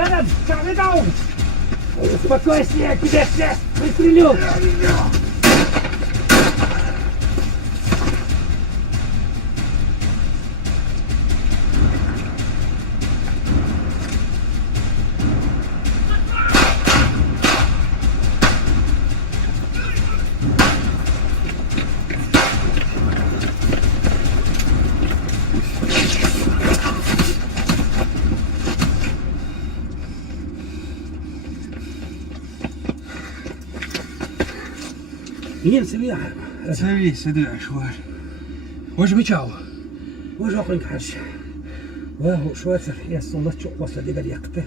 Adam, calma down! Спокойствие, тебе сейчас пристрелю! مين سويها؟ سوي سدع شوار واش بيتشاو واش اخرين حاج واه شوات يا الصلاة شو وصل دي قال يقطع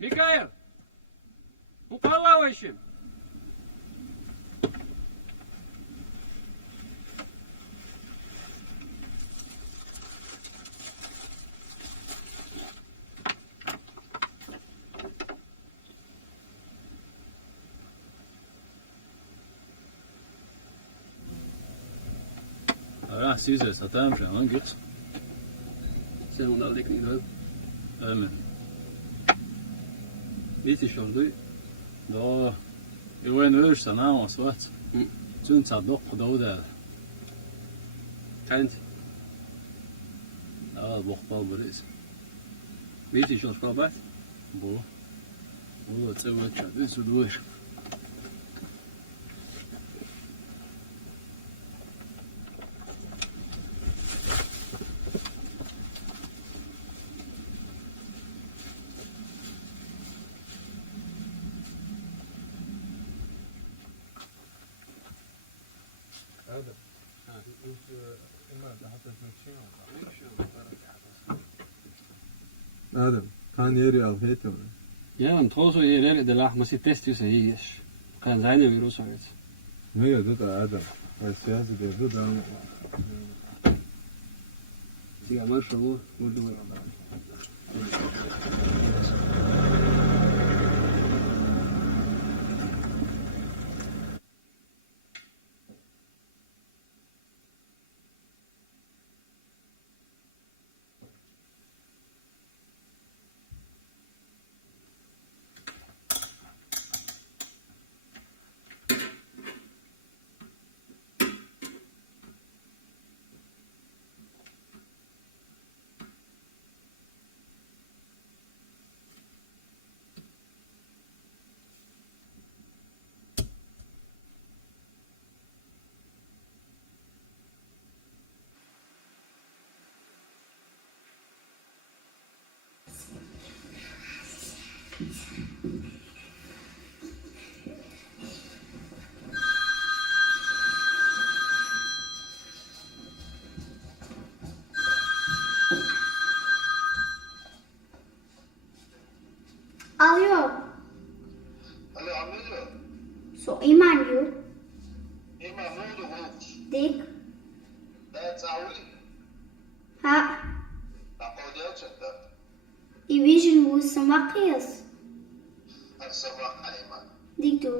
Mikael! Upalałeś się! Ja, size satam şu an git. Sen onu aldık mı? Amen. Lite şordu. Då, jag är nu så när man svart. Sunt så dock då där. Kent. Ja, bokbal burası. Lite şors baba. Bu. Bu da çabuk çadı sudur. آدم كان يري الخيط Ja, men trots så är det där man sitter test ju sig. Kan säga virus har det. ما هي ضد آدم السياسة دي ضد آدم Ja, man så borde det. Dik. Ha. I vision hos som vackras. Dik du.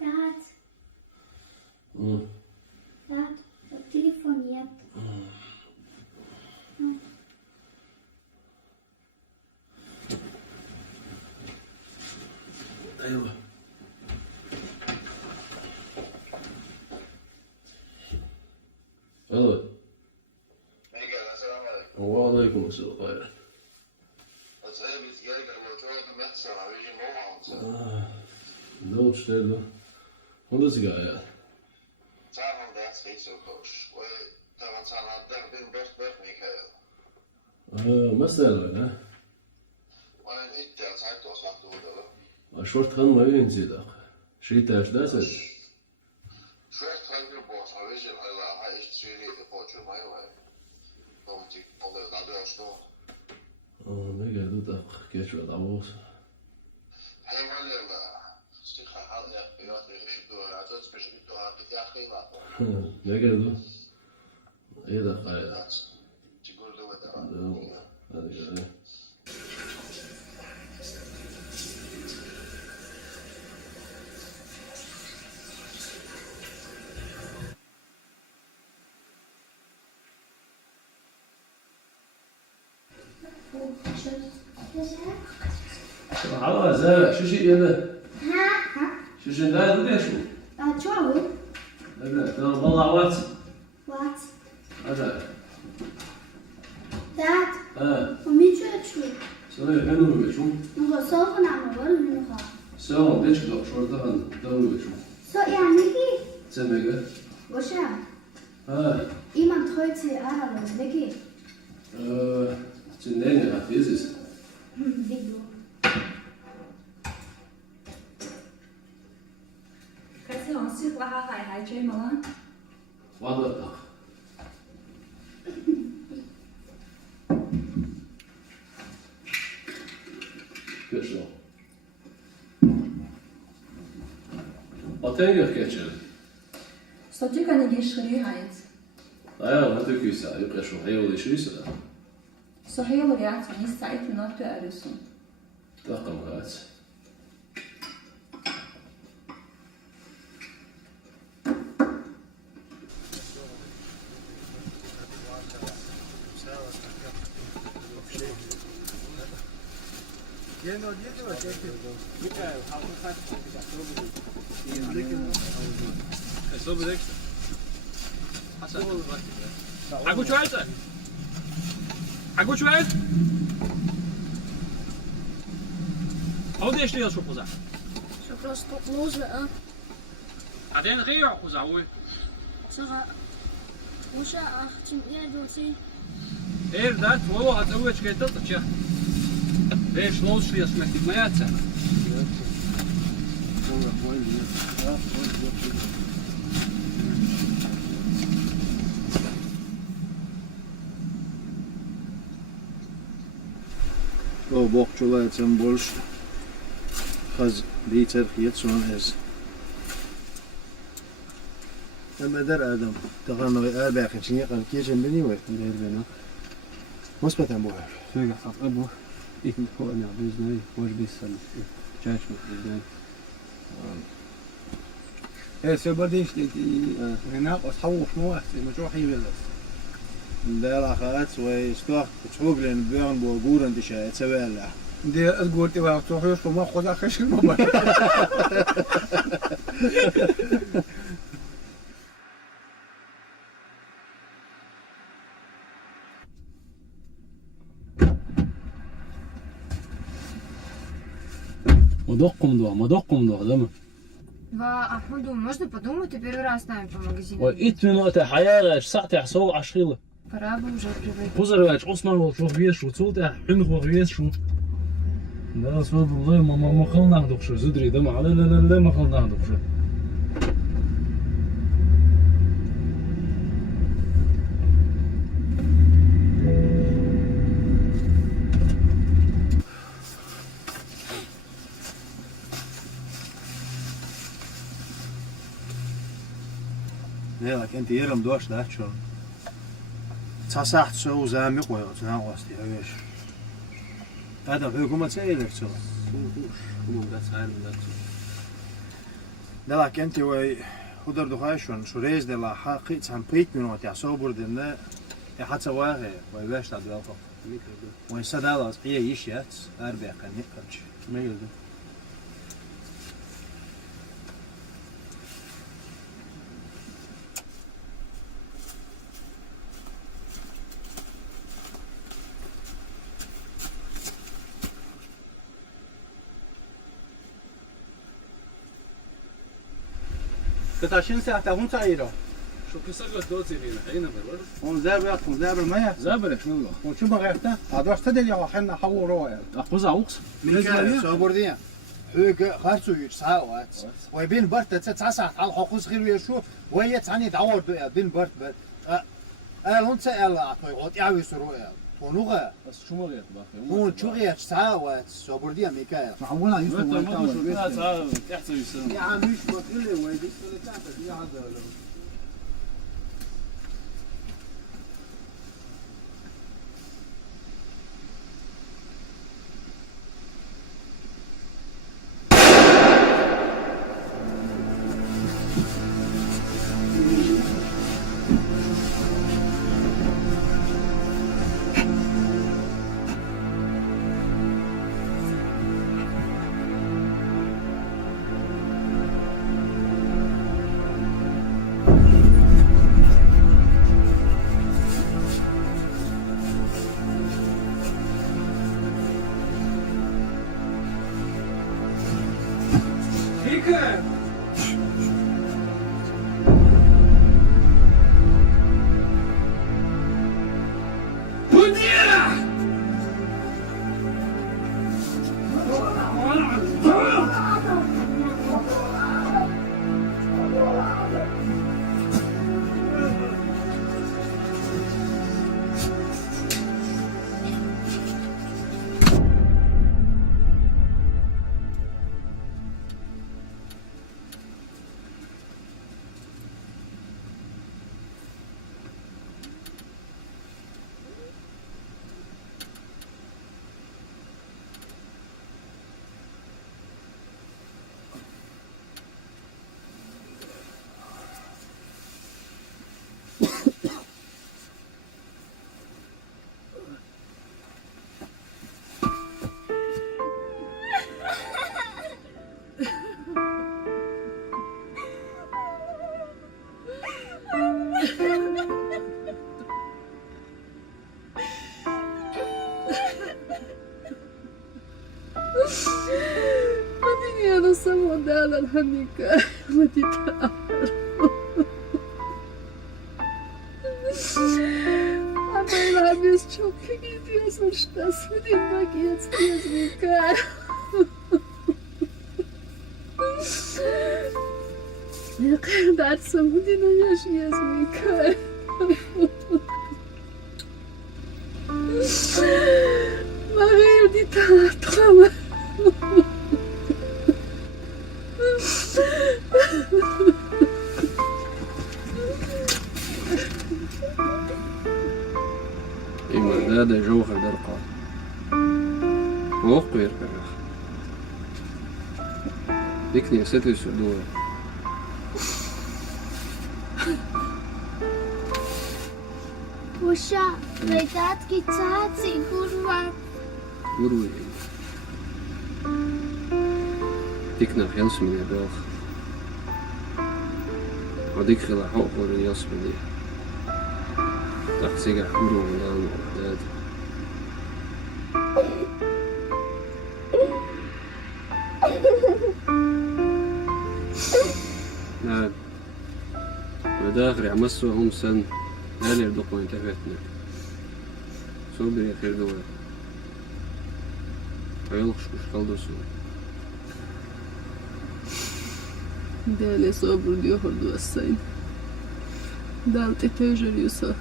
Dad. Dad, telefoniert. ايوه الو وعليكم السلام خير noodstellen 100 jaar مثلا شورت خان ما ينزل شيء تاش داسس ne geldi da geç ve davos ne geldi iyi de hayır hadi gel على زين شو شيء هذا Ha. شو شيء ده ده شو Çoğu. هذا والله وات What? هذا Dad. Om je tjötju. så är det nog شو Några saker när man vill ha. så det ska شو ده ده شو Så yani ki. سمعك Boşa. ها Iman tröjt sig alla leki. تنين يا فيزيس Dik du. Cái thứ họ xích qua phải hãy chơi mà واضح كيشو Atayı geçelim. Stodje kan ikke skrive hejt. Ja, det tycker jag så. Jag kanske har ju det så där. Så hele det at vi sier not to er så. Det kan man rätt. Så bedekt. Agu çuvalsa. Agu çuval. Hou deze stil op ons. Zo vast op lozen, hè. Aden rio kuzawe. Zeg, hoe ze 18 jaar doet hij? ده والله هتزوج كده تطلع ليش لوش لي اسمك ما ياتسع O bokçular için borç haz biter fiyat son ez. Ama der adam تقرن أربع خمسين يقرن كي جنبني وين ندير بينا مثبت أبو Söyle sat Ebu. İlk bu ne bizden hoş bir sen. Çeşme bizden. ايه سيبرديش هناك اصحابه في مواسم مجروح يبلس لا أخذت ويستوى تشوق لين بيرن بوجود أنت شيء تسوي له دي أقول تبغى تروح وما خذ أخش المبا Мадокком до, да? Ахмеду, можно подумать, ты первый раз с нами по магазину. Ой, ит минуты حياة ساعتها حصول عشريلة. Пора бы уже привыкнуть. بوزرواج أصلا وشوف بيش شو تصوت حنخ وغياس شو. لا صوب والله ما خلنا ناخدك شو زدري دم على لا ما خلنا ناخدك شو. لك انت يرم دوش ده شو تصحت سو زامي قوي تناقصتي ايش هذا في حكومة سيلك سو لك انت وي خضر دخايشون شو ريز ده لا حقي تسام بريت منوت يا صوبر ده يا حتى واغي وي باش تاع دلفا وين سدالاس هي يشيات اربع كان يقرش ميل ده تتعشين ساعة تهون سعيرة شو كسرت دوتي فينا حين برر ون زابر المية زابر شنو الله وشو بغيرته هذا استدل يا وحنا حول رويا اقوز عوقس ميكا صبر دي هيك خارسو ساعات وبين برت تسع ساعات على حقوق غير ويشو وهي تعني دعور بين برت الون سأل عطوي غوت يعوي سرويا ونوغا بس شو مريت باقي هون شو غير ساعات صبر دي ميكا معونا انت ما شو كذا ساعه تحسب يسمى يا عم مش بتقول لي وين دي بتاعتك يا هذا Hadi ya nasıl modeller hani matita. Aber ich habe es schon gidiyor sonuçta sudinmak yetmiyor Mika. Ne kadar samudina yaşayız Mika. Maria di tatlı. إيمان هذا جوهر درقة وقير كراخ ديكني ستي سدوه وشا ريتات كيتاتي قربان قروي ديكنا خيانس من يباخ وديك خلا حق ورن يصمني تقسيق حمرو ولان وحداد نعم وداخري عمسوا هم سن هالي ردوق وين تفتنا صوبري يا خير دوا ويلخش كش خلدوسو Dele sobru diyor duassain. Dal tetejer yusa.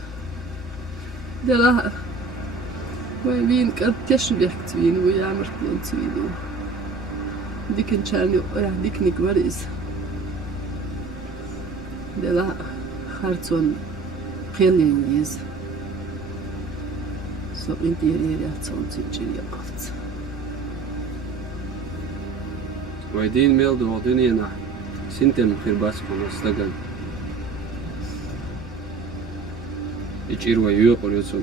Dela. وين قد تشبه كتوين ويعمر كلون تويدو. ديك نشاني ديك نكبريز. دلا خرطون قيلين يز سو انتيرير ياتون تجري قفت ويدين ميل دو دنيا نح سنتم خير باسكم استغل يجير ويوقر يوسف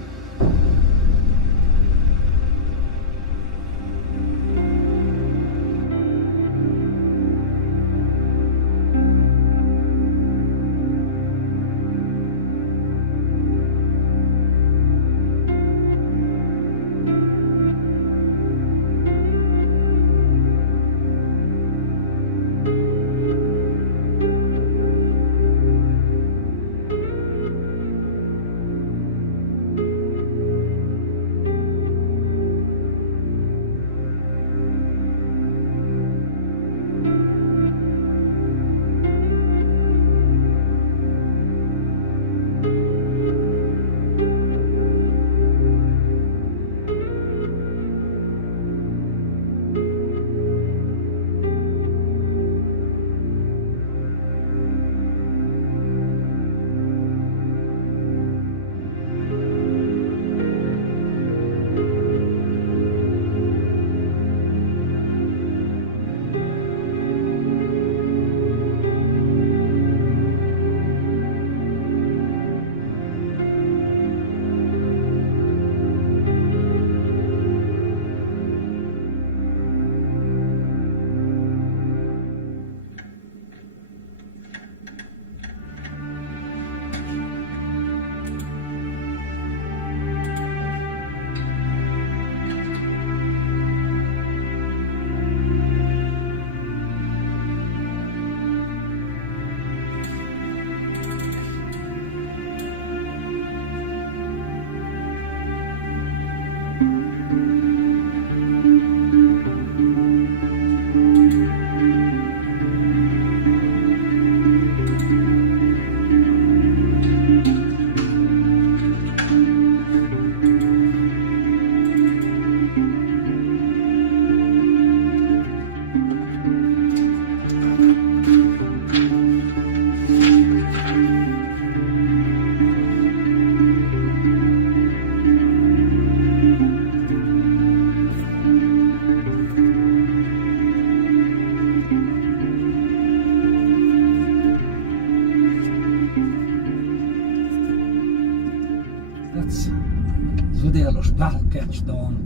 Zodelos balkets dan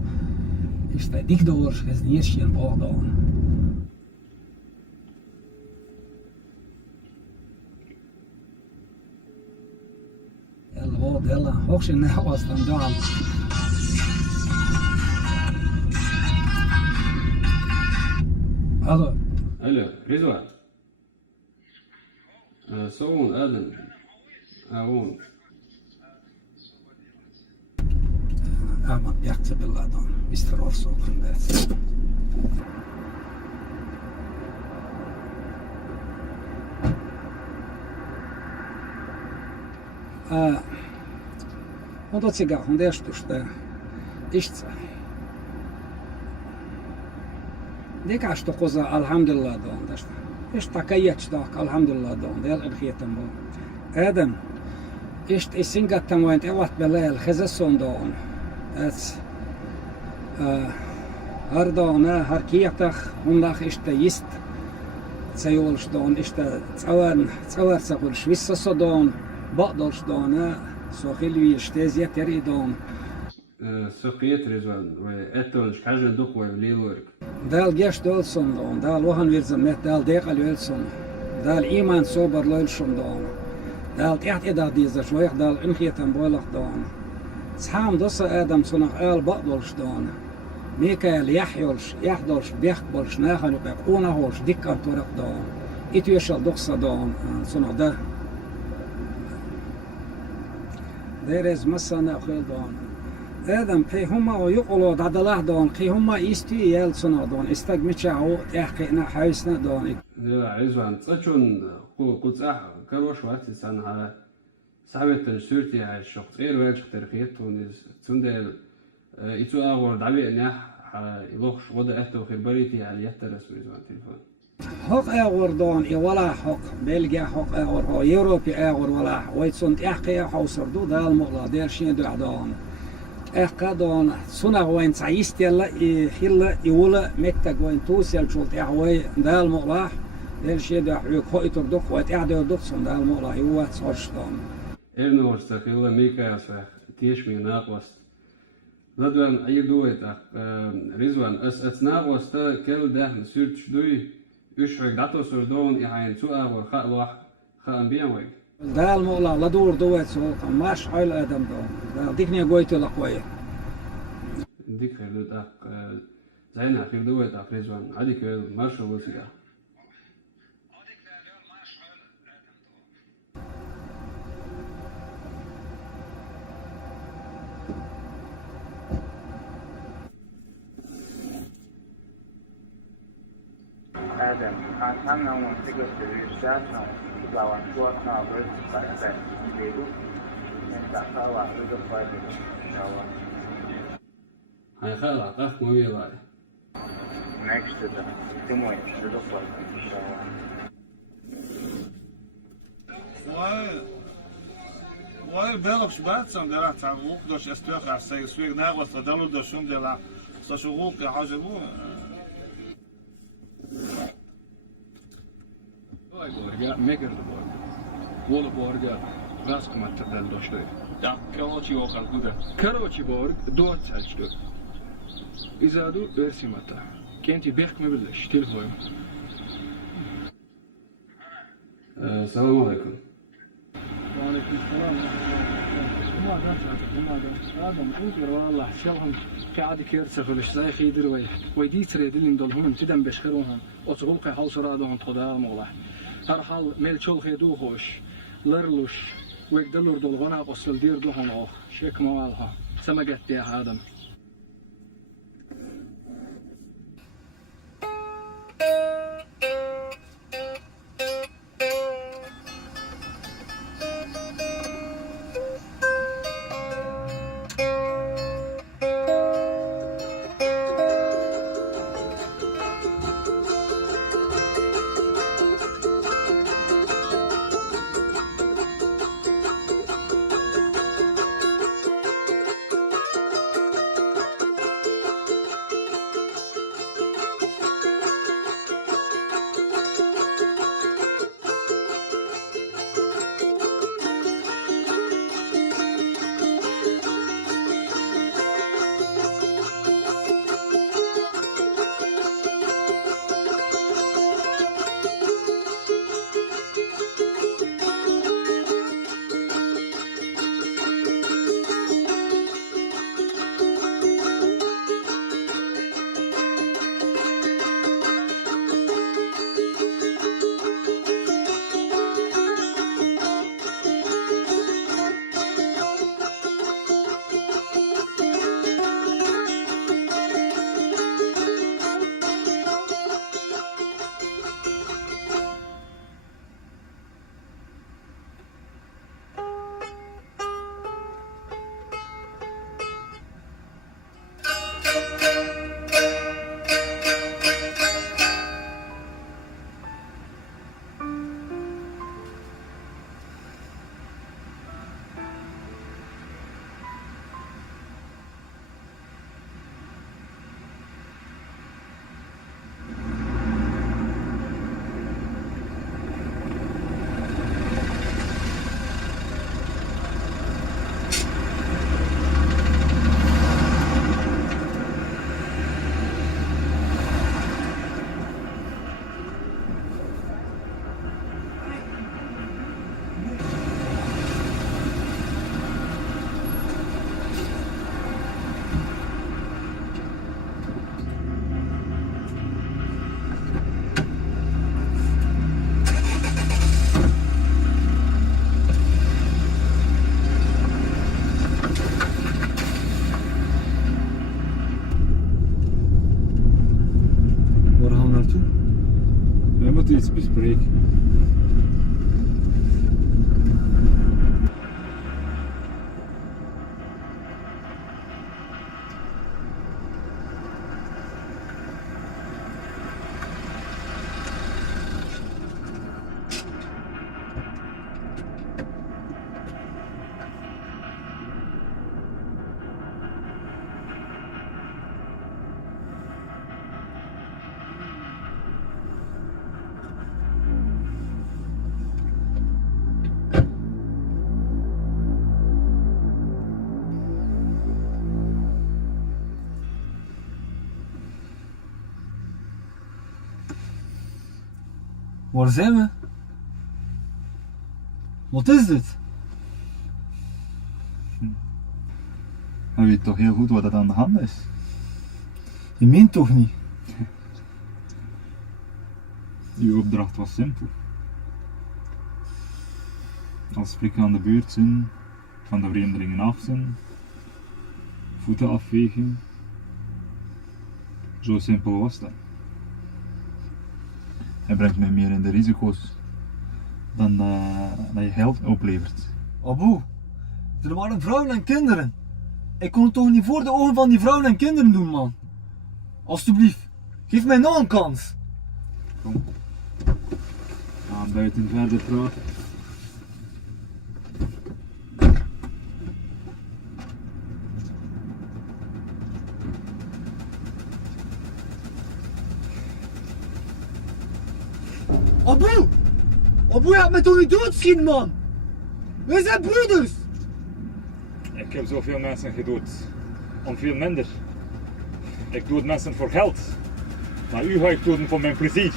is de dikdoors het niersje boog dan. El wat hella hoogste nou was dan dan. Hallo. Hallo, Rizwan. صون آدم أون أما بيحتسب الله دون يسترور صوتهم ذات Omdat ze gaan, dat is dus de eerste. Die gaat toch wel alhamdulillah doen, dat is. Is takayet toch alhamdulillah doen, dat is het hem. Adam, is singat hem want wat belal, gezond doen. Dat har doen, har kietach, vandaag is de ist. Zeeuws doen, is de tsawar sagul Zwitser so doen, badals doen, zo gilwi steziet er doen. سقيت رزوان وأتون شحال دوق ويليلورك دال جيش دولسون دون دال وهن ويرزمت دال ديقل ويلسون دال إيمان صوبر لولشون دون دال تحت إدا ديزا شويخ دال إنخيتن بولخ دون سحام دوسا آدم صنع آل بقدولش دون ميكايل يحدولش بيخبولش ناخن يقونهولش ديكان طرق دون إتويشل دوخسا دون صنع ده ديرز مسانا خيل دون آدم قي هما ويقولوا دادله دون قي هما يستي يلسنا دون استجمتشعو يحققنا حيسنا دون لا عايزوان تشون قصح كروش وقت سنة صعبة الشرطي على الشخص غير واجه ترخيط ونز تندل يتو أغور دعوي نح يلوخش وضع أهته خبريتي على يترس ويزوان تلفون حق أغور دون ولا حق بلغيا حق أغور هو يوروبي أغور ولا ويتسونت أحقي حوصر دو دال مغلا دير شين دو عدون أحقا دون سنة وين تعيست يلا حلا يولا متى وين توسل شولت أحوي دال مغلا دير شين دو أحوي كو يتردوك ويت أعدو دوكسون دال مغلا يوات صورش دون Evnoorsta kyllä Mikaels tiesmi naaqwast. Ladwan ayduet Rizwan as naaqwasta kel dah sürt dui üshrig datosur don yain su agor kha ambian دال مغلا لدور دوات سوق ماش حيل آدم دون دال ديكني قويتو لقوية dik khirdu ta zaina khirdu ta Rizwan adi kel marsho wasiga. Adam, I'm not one to go to the shop now. I want to work now, but I said, they do. And that's how I do the fight. Hay khala qaf moyelay. Next to the Timoy, to the fight. Why belop shbatsam dela tavuk dosh estoch asay suig nagos tadalu doshum dela so shuruk hajabu Borga, Megerborg. Vola Borga, Gaskamatta del Dostoy. Da, Karachi okal guda. Karachi Borg, dort salçtı. İzadu Örsimata. Kenti bekme bile, ştil hoyum. Selamun aleyküm. Aleyküm selam. Adam udur والله شلهم قاعد يرتفع زي خيدر ويدي تريدين دولهم تدم بشخرهم وتقولك حال سرادهم تقدر مولا هر حال ميل شول خيدو خوش لرلوش ويقدروا دولغنا قصل دير دوهم أخ شيك موالها سمجت يا آدم moeten iets bespreken. Waar zijn we? Wat is dit? Hij weet toch heel goed wat er aan de hand is. Je meent toch niet? Uw opdracht was simpel. Als we aan de beurt zijn, van de vreemdelingen af zijn, voeten afvegen. Zo simpel was dat. Hij brengt mij meer in de risico's dan dat je geld oplevert. Abu, er waren vrouwen en kinderen. Ik kon het toch niet voor de ogen van die vrouwen en kinderen doen, man. Alsjeblieft, geef mij nog een kans. Kom. We gaan buiten verder praten. Abu! Abu, je gaat me toch niet doodschieten, man? Wij zijn broeders! Ik heb zoveel mensen gedood. Om veel minder. Ik dood mensen voor geld. Maar u ga ik doden voor mijn plezier.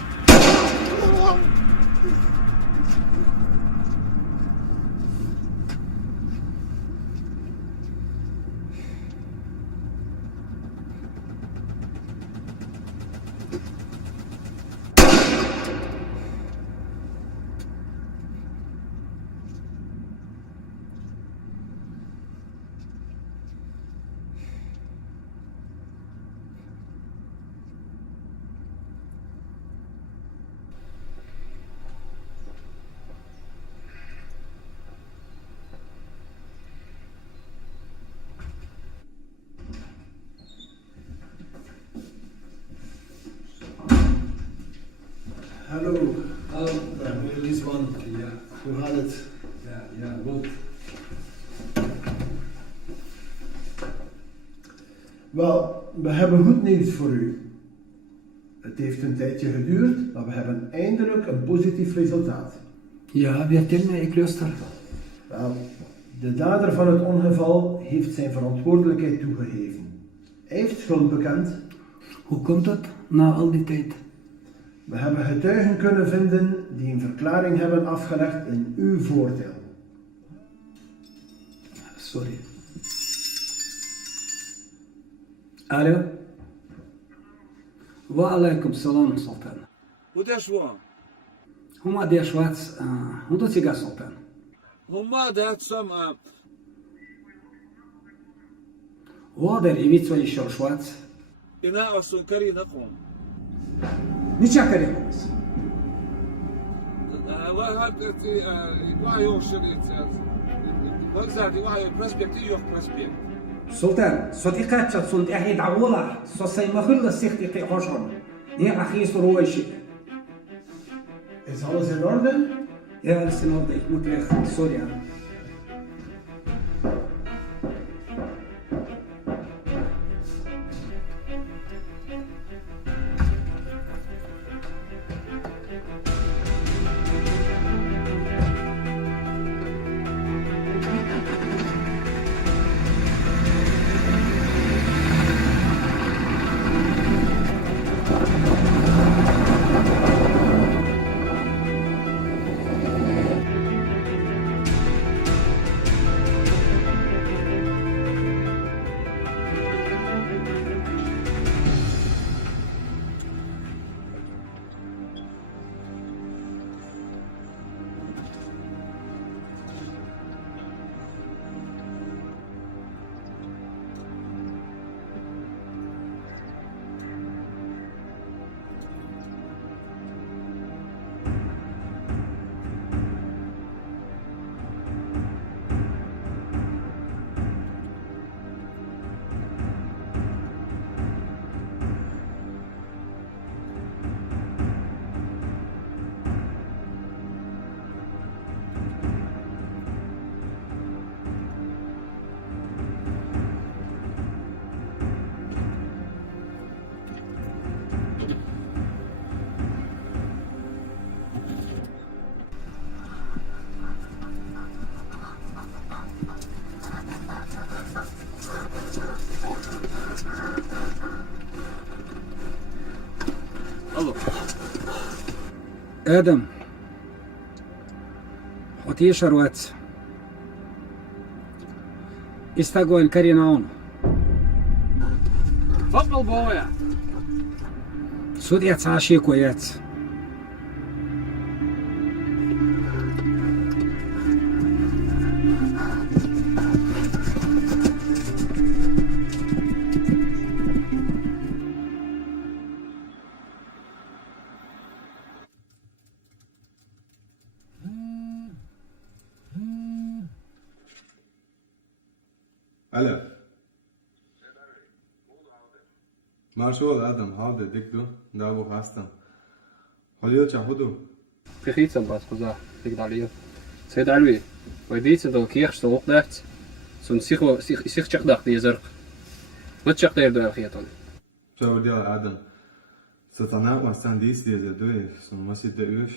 Hallo. Hallo. Meneer Liesman. Ja. Hoe gaat het? Ja, goed. Wel, we hebben goed nieuws voor u. Het heeft een tijdje geduurd, maar we hebben eindelijk een positief resultaat. Ja, vertel mij, ik luister. Wel, de dader van het ongeval heeft zijn verantwoordelijkheid toegegeven. Hij heeft schuld bekend. Hoe komt het na al die tijd? We hebben getuigen kunnen vinden die een verklaring hebben afgelegd in uw voordeel. Sorry. Hallo? Wa alaikum salam, Sultan. وده شو؟ هما دي شوات هدو تيجا سلطان. هما ده سمع وهذا اللي بيتوا يشوشوات. إنا أصلا كري نقوم. نشاكر يخلص. وهذا واحد شريت وزادي واحد برسبكت يوخ برسبكت. سلطان صديقات تصند أحد عوضة صصي ما خلص سيختي قشرم. يا أخي سرويشي. Is alles in orde? Ja, alles in orde. Ik moet weg. Sorry. آدم حتي شروات استقوى كريناون تفضل بويا. سود يتعاشي كويات ألف مارشول آدم هذا دكتو داو هستم حالیو چه هدو Precies am was gesagt, liegt da hier. Seid alle, weil diese da Kirche auch dacht, so sich dacht dieser. Was sagt der da hier dann? شو ديال آدم ستناق وستان ديس ديال دوي سو مسجد دوش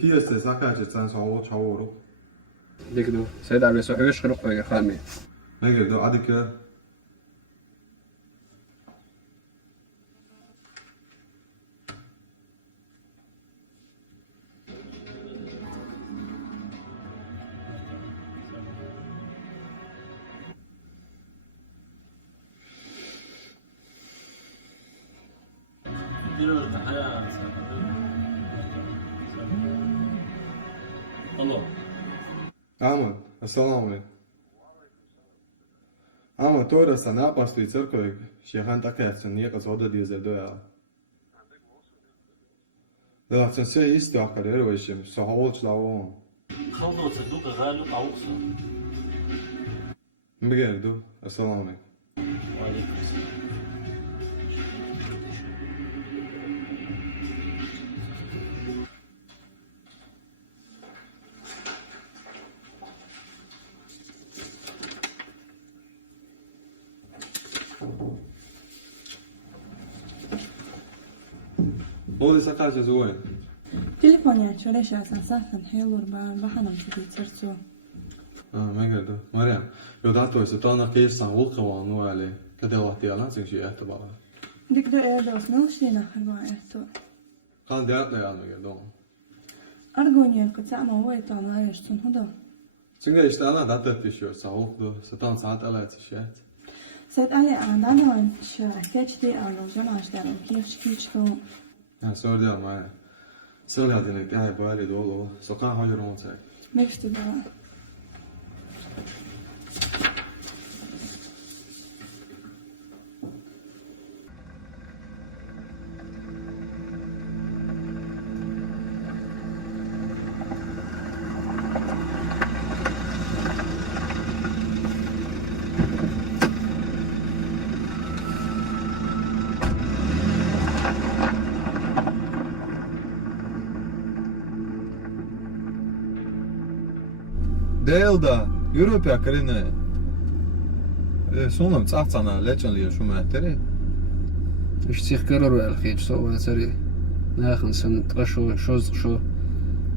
كيس ساكا جتان سو چاورو Dik du, seid alle so höch genug bei Khami. مگر دو عادك الله Aman, assalamu alaikum. Aman, tora sa napastui crkvi, šehan takać sam niekas odadio za dojala. Da sam sve isto akar erovišem, sa holč la ovom. خلص الدوق غالي قوصه Mger du, assalamu alaikum. وعليكم السلام Ovdje sa kaže zvoje. Telefonija ću reći, ja sam sastan helur, bahanam ću ti crcu. Mger du, Mariam, jo dato se to na kesan ulkava nu ali kada lahti alan sin shi ehtibara. Dik do erdos milština hrva eto. Kan diatla ya mger du. Argonjen kod sama uvojta naješ sun hudo. Singa işte ana dato pişiyor sa ulkdu, satan saat ala tişet. Sed ale andanon şarkeçti alo jonaştan kirçkiçko. Ja, sorry ya Mariam. Sılya dinek ya böyle dolu. Sokan hayır olacak. Mekstu da. Delda, Europea karine. Sonam tsacana leçanliye şu mehteri. Ich sich geror الخيج سو سري ناخن سن قشو شوز شو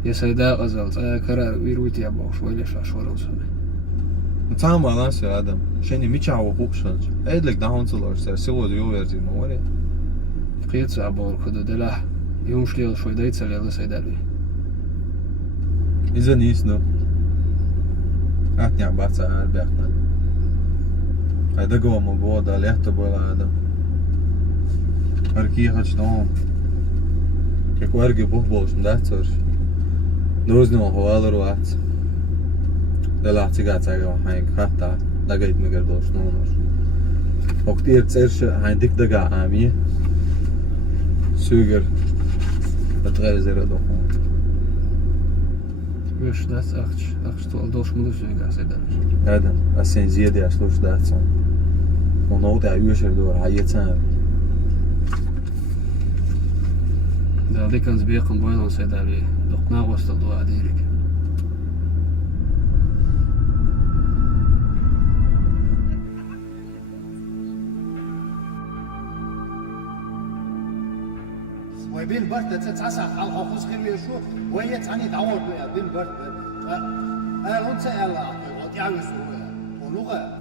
يسيدا غزل قرار ويروتي ابو شوي ليش شورو سنه Tamam lan sen adam. Şimdi mi çavu hukşalç. Edlik daha onsalar ser silo diyor verzi mi var ya. قيت ابو كده دلا يوم شليل شوي دايت سري سيدالي İza nisno. Atnja baca arbekna. Hajde gomo voda, lehto bola adam. Arki hač dom. Kako ergi buhbolš ndacor. Doznimo hovalar vat. Dela cigacaga hain hatta. Dagait migar doš nomor. Oktir cerše hain dik daga ami. Suger. Betgele zera dohon. مش داس اخش تو دوش مدوش جا سيدالي Adam, sen ziyade yaşlı datsam. Onu da yuşer dor hayatan. ده دي كان سبيقا بوينو سيدالي دقنا وسط الضوء ديرك وبين برد تتعسى على حقوق غير شو وهي تعني دعوة بين برد أنا لون سأل وتعاوز ولغة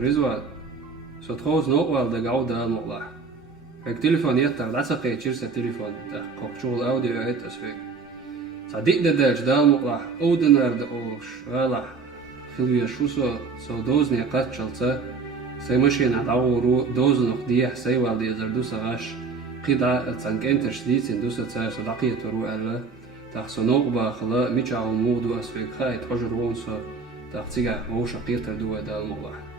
رزوان ستخوز نوقوال دا قاو دا المقلع هيك تليفون يتر لعسقي تشيرسا تليفون تحقق شغل أوديو هيت أسفيك صديق دا داج دا المقلع أو دنار دا أوش غالح خلوية شوسو سو دوزني قد شلتا سيمشين عدعورو دوزن قديح سيوال دي زردوسا غاش قيدع التنكين تشديد سندوسا تسار صداقية ترو ألا تاخسو نوقبا خلا ميجعو الموضو أسفيك خايت حجر وونسو تاختيقع ووشا قيرتر دوا دا المقلع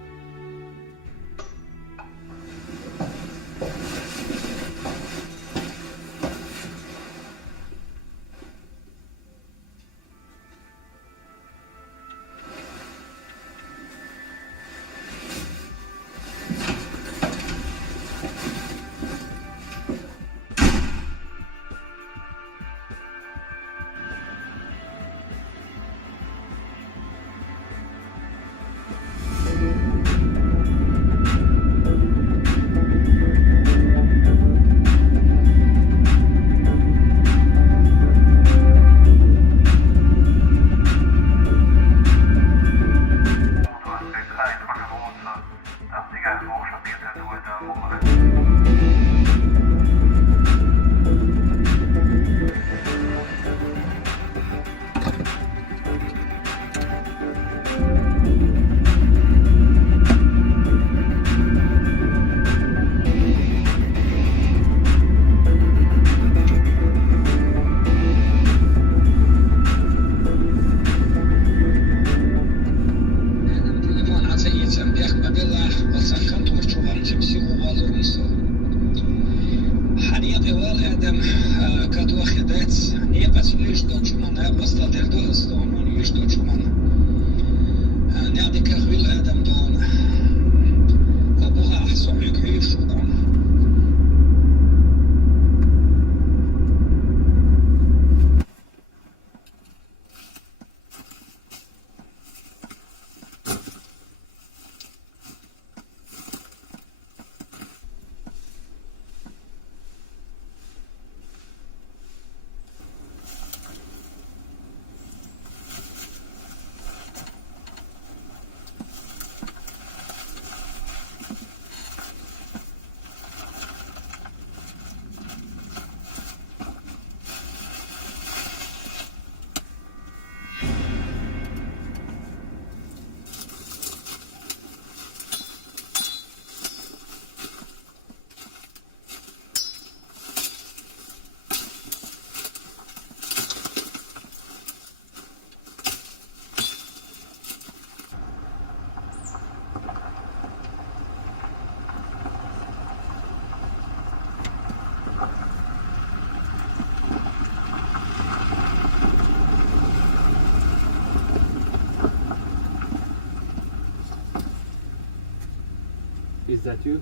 Is that you?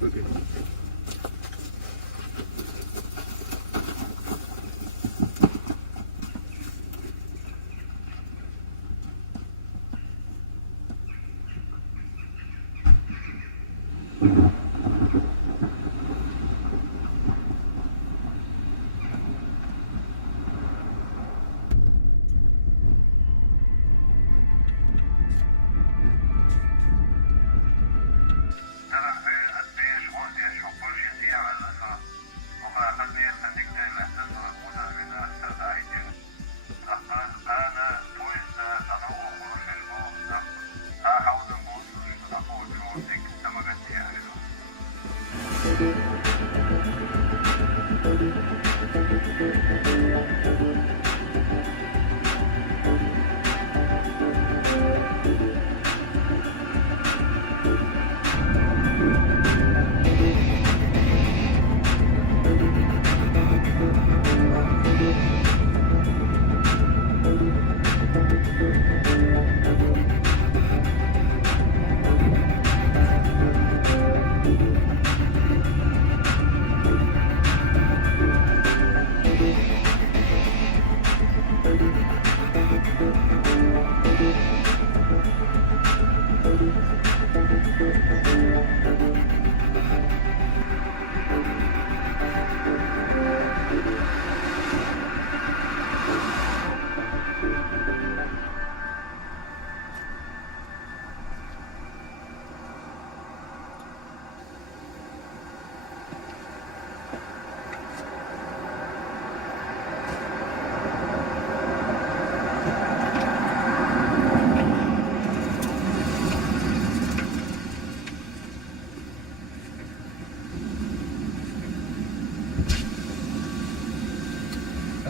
Okay.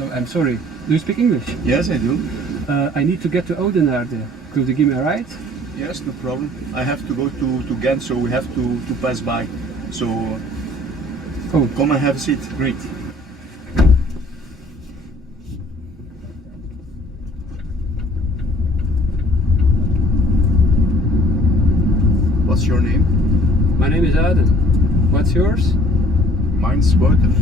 Oh, I'm sorry. Do you speak English? Yes, I do. I need to get to Oudenaarde. Could you give me a ride? Yes, no problem. I have to go to Ghent, so we have to pass by. So come and have a seat. Great. What's your name? My name is Adam. What's yours? Mine's Wouter.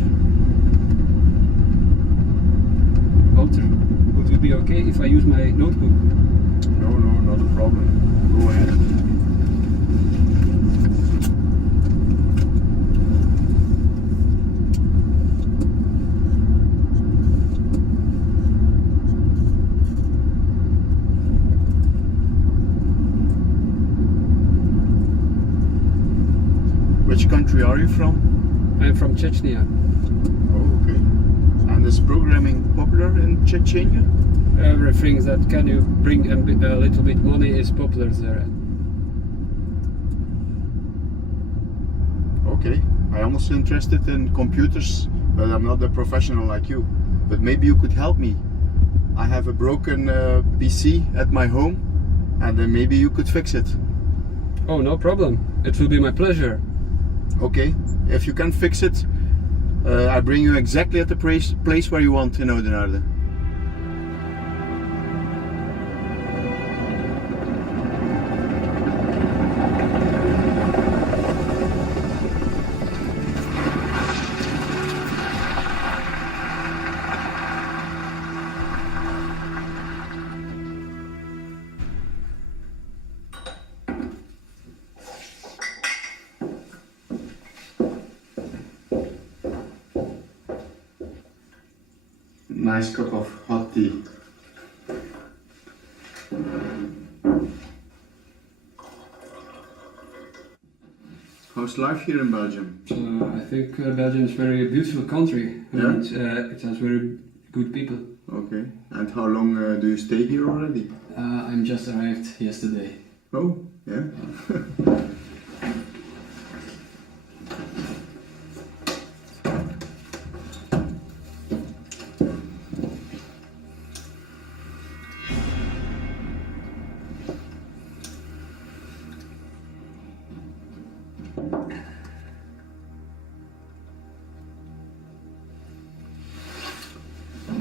Wouter, would it be okay if I use my notebook? No, not a problem. Go ahead. Which country are you from? I'm from Chechnya. Oh, okay. And is programming popular in Chechnya? Everything that can you bring a little bit money is popular there. Okay, I am also interested in computers, but I'm not a professional like you. But maybe you could help me. I have a broken PC at my home, and then maybe you could fix it. Oh, no problem. It will be my pleasure. Okay, if you can fix it, I bring you exactly at the place where you want in Oudenaarde. Nice cup of hot tea. How's life here in Belgium? I think Belgium is a very beautiful country. Yeah? And, it has very good people. Okay. And how long do you stay here already? I'm just arrived yesterday. Oh, yeah.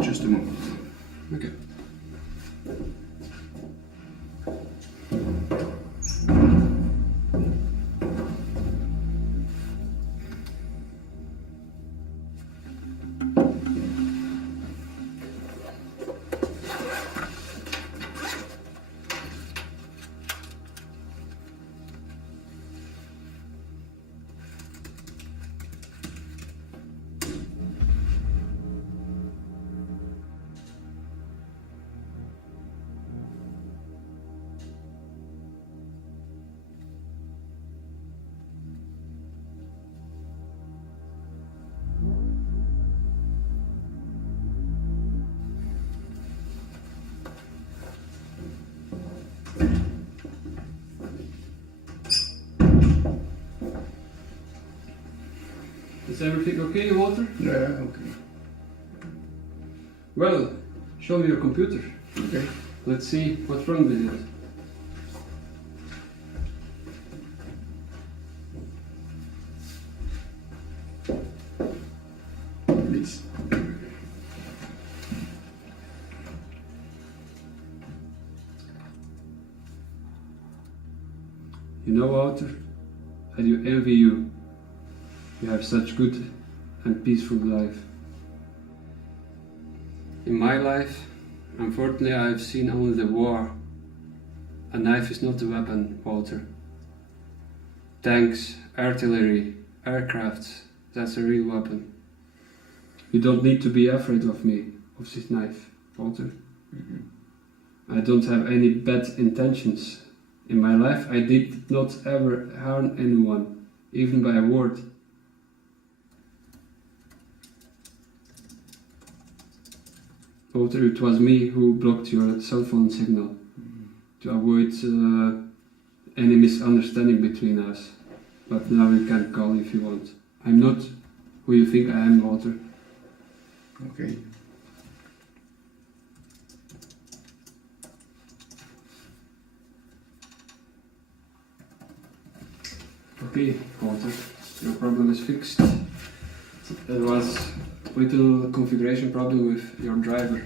Just a moment. Okay. Is everything okay, Walter? Yeah, okay. Well, show me your computer. Okay. Let's see what's wrong with it. Please. You know, Walter, I do envy you. You have such good and peaceful life. In my life, unfortunately, I've seen only the war. A knife is not a weapon, Walter. tanks, artillery, aircrafts. That's a real weapon. You don't need to be afraid of me, of this knife, Walter. I don't have any bad intentions. In my life I did not ever harm anyone, even by a word. Walter, it was me who blocked your cell phone signal to avoid any misunderstanding between us. But now you can call if you want. I'm not who you think I am, Walter. Okay. Okay, Walter, your problem is fixed. There was a little configuration problem with your driver.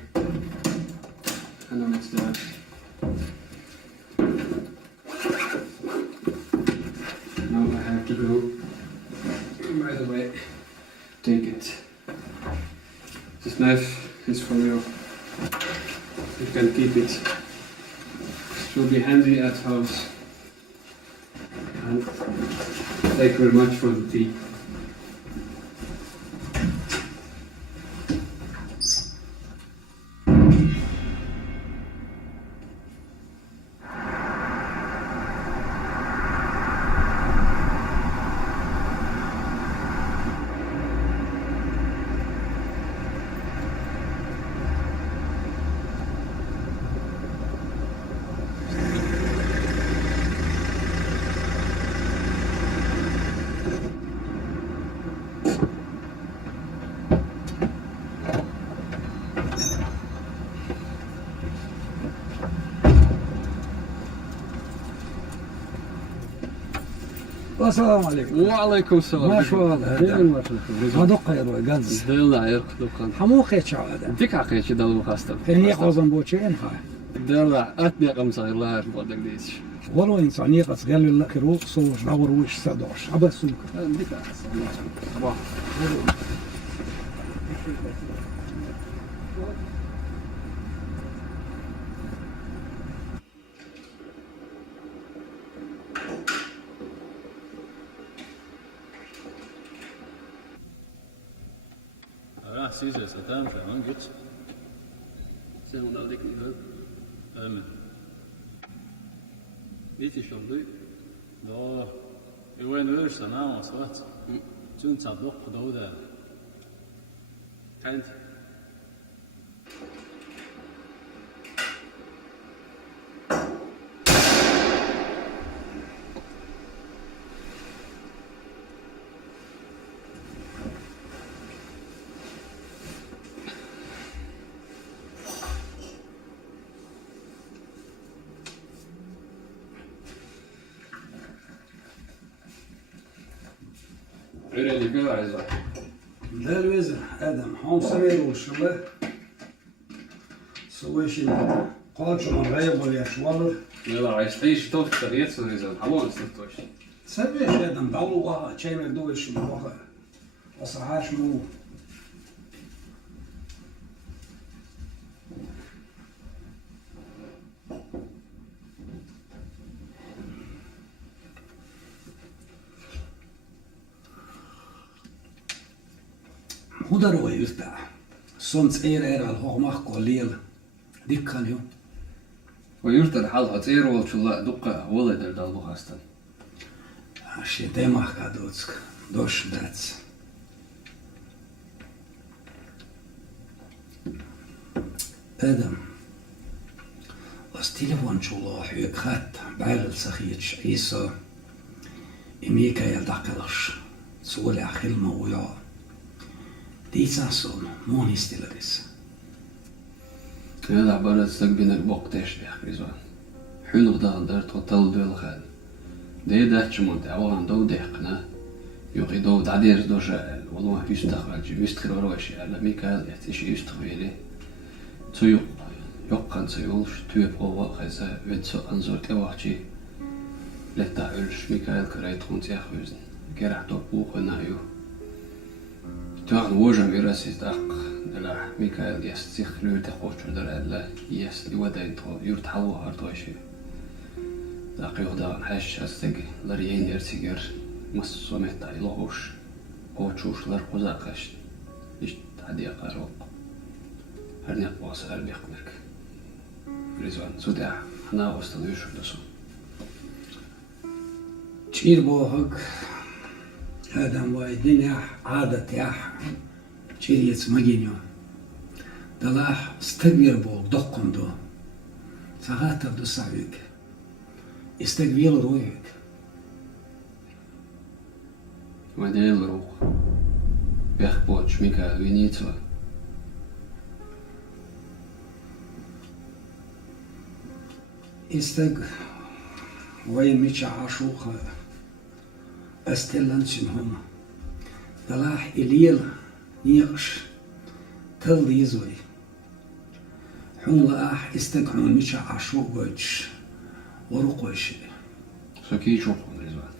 And now it's there. Now I have to go. By the way, take it. This knife is for you. You can keep it. It will be handy at house. And thank you very much for the tea. السلام عليكم. وعليكم السلام. ما شاء الله. ما دقة يا روي قز. دلنا عيرك دقان. حمو خيت شعادة. ديك عقيت دل مخاستر. خيني قوزن بوتشين خا. دلنا أتني قمص الله يعرف بدك ديش. والله إنسانية قص قال لك روح صور دور وش سدوش عبس سوق. ديك صباح. Precies, dat is het aan, goed. Zeg maar dat ik niet leuk. Dit is wel leuk. Ja, ik weet niet eens dan aan, wat. Toen zat nog gedood. Eind. Öyle bir var. Delveze Adam Hamsaver oluşumu سويش قالش من غيب ولا شوالر يلا عايز تعيش تفطر يتصل إذا حمون ستوش سويش آدم دولوها شيء دوش موها أصحاش مو هدر ويفتح صنص إير الهومخ قليل ديكان يوم ويرتر حالها تير والشلا دقة ولد الدلبو خاستن شي دماغ كادوتسك دوش داتس آدم بس تليفون شو حيك خات بعلل سخيتش عيسى إميكا يلدقلش سولي خلمة ويا ديساسون موني ستيلريس هذا عبارة بين الوقت إيش بيحكيزون حلو ده درت وطل دول خال ده ده شمون تعوان دو دقنا يوقي دو تعدير دو شاء والله يستخرج يستخر وروش على ميكال يحتاج يستخويلي تيوق يقن تيولش تيوب هو خزا ويتسو أنزور كواحشي لتعولش ميكال كرايت خون تياخوزن كراح توبوخ نايو توغن وجم يراسي دق دلا ميكال يستيخ لو تخوش در الله يس لودا ينتو يرتحو هاردوشي Taqiudan hashastag larien ersiger mas someta ilohush qochushlar quzaqash ish tadiya qaroq harniq was arbiqmek Rizwan suda hna ostanu shundasu تشير بوهق هذا وايدين عادة ياح تشير يتسمجينيو دلاح استقبير بوق دقن دو ساعات تبدو صعبك استقبيل روحك وديل روح بيخبوش ميكا وينيتوا استق وين ميتش عاشوقة استلنشن هم دلاح إليل نيقش تل يزوي حون لاح استقعون ميتش عاشوق وجش ورقوش سكي شوقون رزوان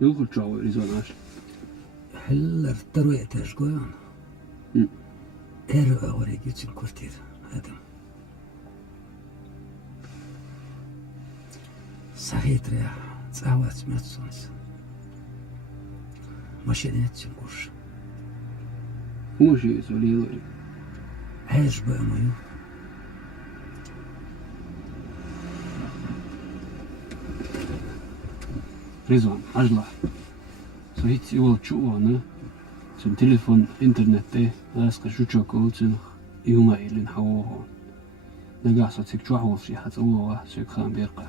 يلقوا تشاو ريزوناش هل ارتروي تشقون ارو اوريجي تشكورتير هذا صحيح ريح تعوات ماتسونس ماشينيت تشكوش ومشي سولي عايش بقى مايو ريزوان عجلة صحيت يول تشوه أنا سم تليفون إنترنت ده أسقى شو تشوكو تنخ يوم عيلين حووهون نقاس تكتوح وفشي حتى هو سيك خام بيرقى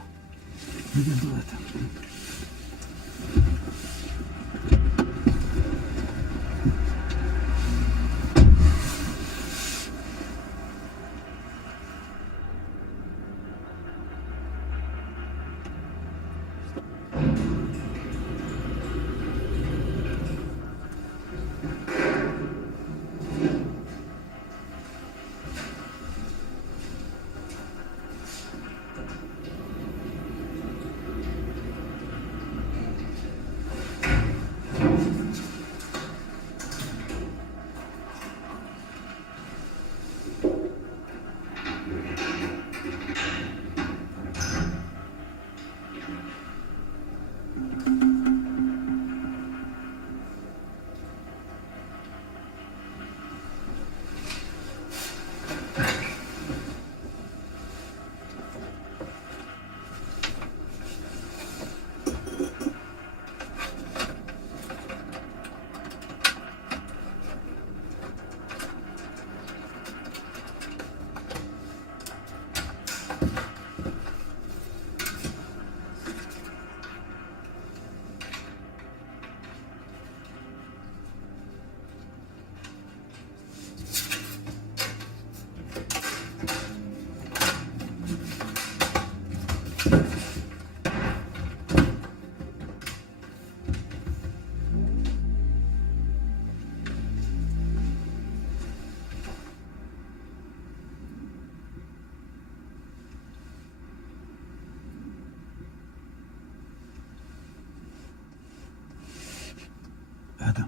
آدم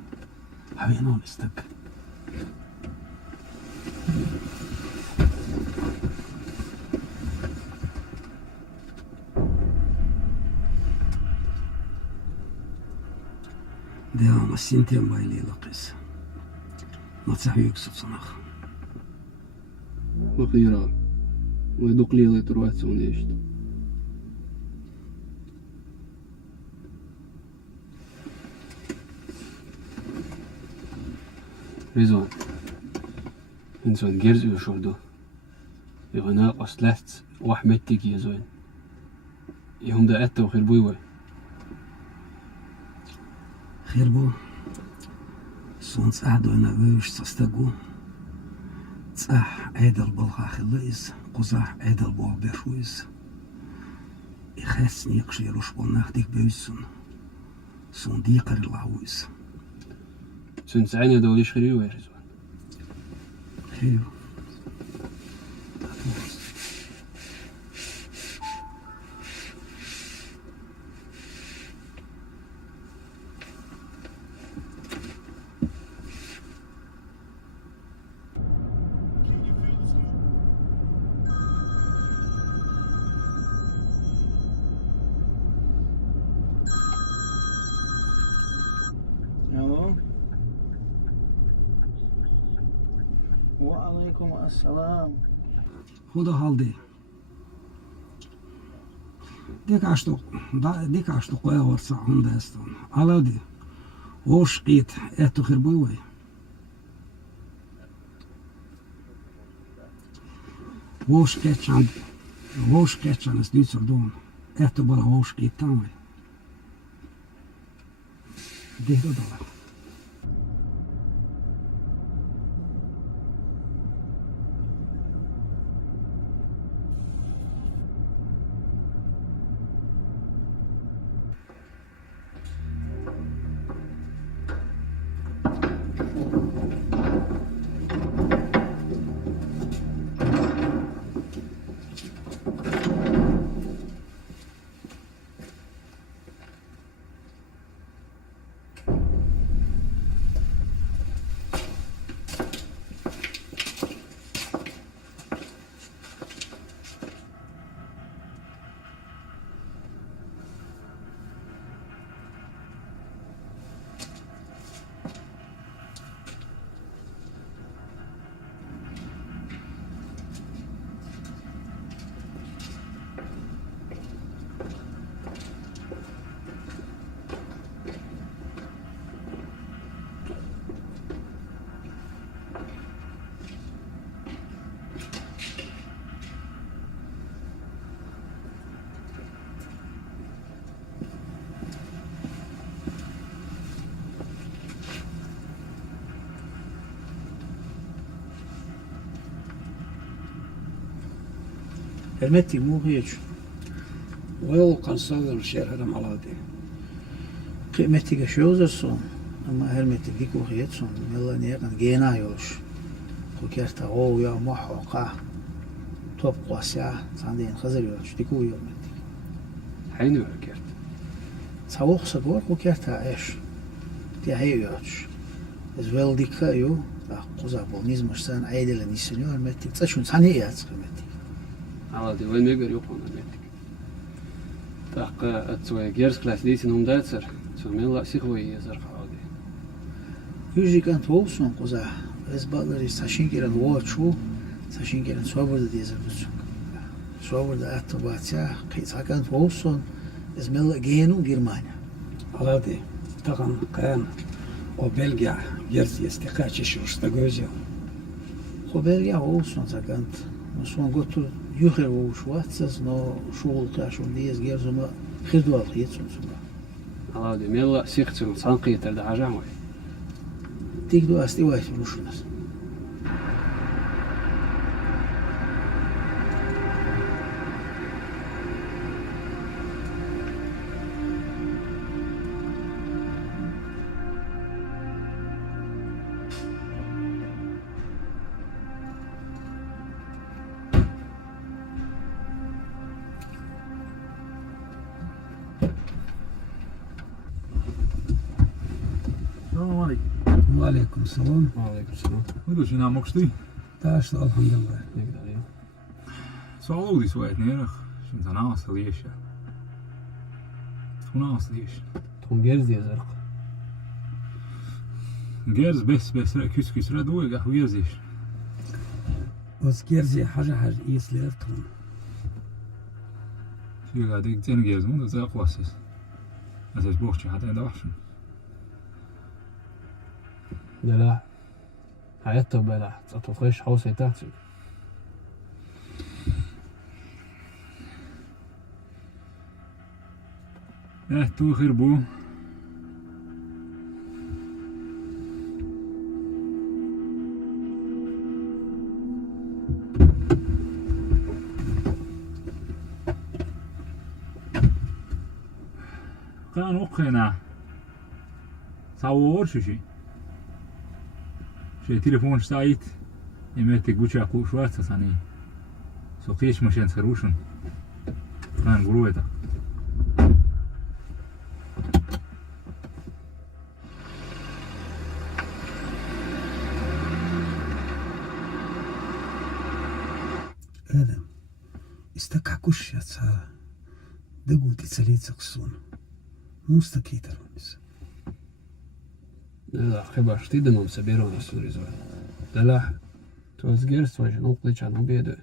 حبينا نستك ده مسينتين بايلي لقيس ما تصحي يكسب صناخ وخيرا ويدوق لي تروات سونيشت رضوان إنسان جرز يشردو يغناء أصلات وأحمد تيجي يزوين يهم ده أتا وخير بوي خير بو سونس أعدو نبوش تستقو تصح عيدل بالخا خليس قزح عيدل بو بشويس يخسني يقشيروش بالناخديك بيسون سون ديقر العويس سون سعينا دوليش خير ويا رضوان خير الو وعليكم السلام خدا halde. Dik ashtu qoya warsa hundaston. Aladi. Hoş qit etu khirboy way. Hoş keçan es dütserdon. Etu bara hoş qit tamay. Dehdo dala. هرمتي مو هيك Wel kan savel şerhem aladi. قيمتي شوزرسون اما هرمتي ديكو هيتسون يلا نيقن جينا يوش وكرتا او يا محوقا توب قواسيا صاندين خزر يوش ديكو يومتي حين يركرت سوق سقور وكرتا ايش دي هي يوش از ويل ديكا يو قوزا بونيز مشتان عيدل نيسنيو هرمتي تشون صانيات هرمتي عادي وين ميجر يقون هرمتي تاق اتسوي جيرس كلاس ليسن هم داتسر سو ميلا سيخوي يزر عادي يوجي كانت ووسون قوزا از بالري ساشين كيرن واتشو ساشين كيرن صوبر ديزر بسون صوبر دا اتوباتيا قيس كانت ووسون از ميلا جينو جرمانيا Aladi. Tagan kan o Belgia yersi istikaçi şursta gözü. خبريا ووسون كانت مسون قلت يخر وشواتسس نو شغل تاشون ديز جيرزما خدوا الخيتسون سما عادي ميلا سيختسون صانقيتر ده حاجة عموي تيجدو استي وايف روشنس السلام عليكم. وعليكم السلام. وعليكم السلام. Hoe je naam ook stie? Daar staat alhamdulillah. Zo al die zwaait neerig. Je bent een aanstel jeesje. Toen aanstel jeesje. Toen gerz die zerk. Gerz best kus red doe ik hoe gerz is. Os gerzi حاجة يسلرتهم. في قاعد يجتين gerz مو ده قواسس. أساس بوختي حتى عند وحشن. لا حياته بلا تطفش حوسه تحت تو خير بو كان وقنا صور شي تليفون سايت يمتك بوشا كو شوات ساني سوقيش مشان سروشن كان قرويتا آدم استكعكوش يا دقو تسليت سقسون مستكيترونس لا خبر شتيد مم سبيرون السوري زوا دلح توزجر سواج نقطة كانوا بيده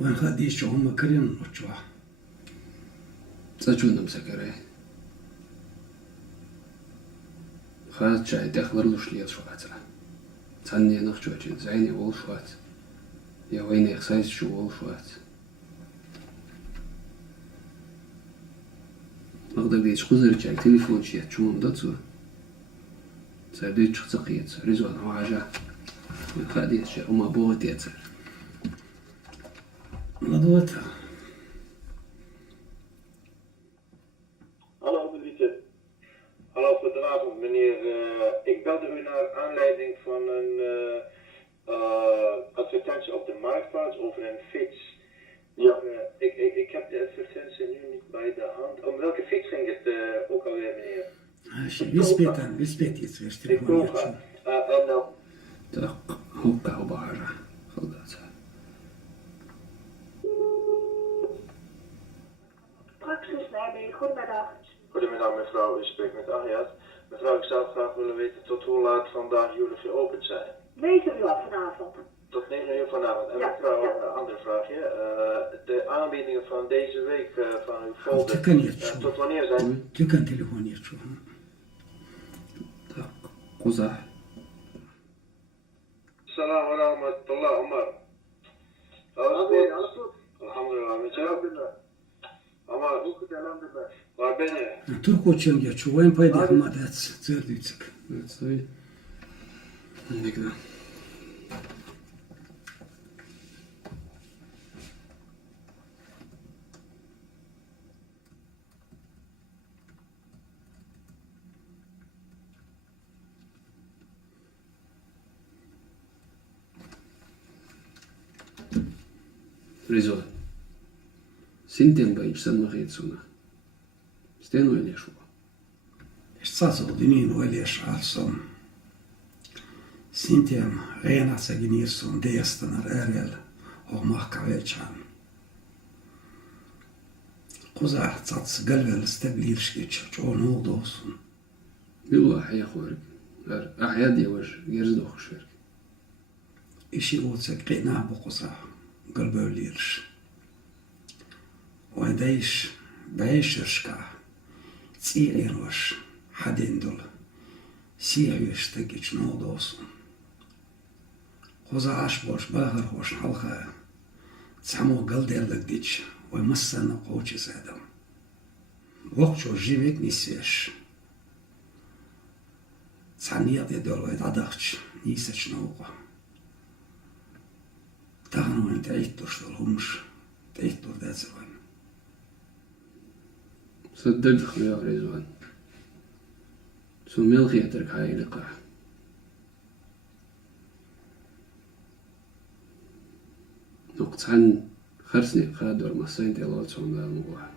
وين خديش هم كريم وشوا تسجون مسكرة خاص شيء تخبر له شليت شوات تاني نخشوا شيء زيني أول شوات يا وين إخساس شو أول شوات أقدر ديش خزر جاك تليفون شيء شو مدتسو سرديت شخص قيت رزوان هو عجا خديت شيء وما بوغت يتسر لدوتها Hallo Brigitte. Hallo, goedenavond meneer. Ik belde u naar aanleiding van een advertentie op de marktplaats over een fiets. Ja. Ik heb de advertentie nu niet bij de hand. Om welke fiets ging het ook alweer meneer? Wispet iets weer Ik proef en dan... Hoeka op haar. Soldaat. Goedemiddag. Goedemiddag mevrouw, u spreekt met Ariad. Mevrouw, ik zou graag willen weten tot hoe laat vandaag jullie geopend zijn. 9 uur vanavond. Tot 9 uur vanavond. En mevrouw, een ander vraagje. De aanbiedingen van deze week van uw folder, tot wanneer zijn? Je kan telefoon hier zo. Koza. Salam wa rahmatullah, Omar. Alles goed? Alhamdulillah, met jou? Omar, waar ben je? Turku çılgı çuvayn payda hamadat zerdütsük. Sorry. Nikna. Rizzo. Sinten bei Sanmaretsuna. Steno ili šuo. Stats dinin väljes alltså. Sinten rena saginirsun destanar erel och mahkavelchan. Kuza stats galvel stabilirskic çon oldosun. Billah ya khorg. أحياد يوش يرزدوخ شرك. إشي وتسك قينا بقصة قلبه ليرش. وعنديش بعيش رشكا تسيعين وش حدين دول سيعيش تجيش نودوسون. خوزا عشبوش بلغر خوش حلقة تسمو قلدير لقديش ومسنا قوشي سادم. وقتشو جيبك نسيش. تسعنيات يدول ويتعدخش نيسش نوقع. تغنو ان تعيدوش دولهمش تعيدو ذات زوان. صدق خيار رزوان. سميل خياترك هاي لقاء. نقطعن خرسني قادر مسين تلال صون دال موح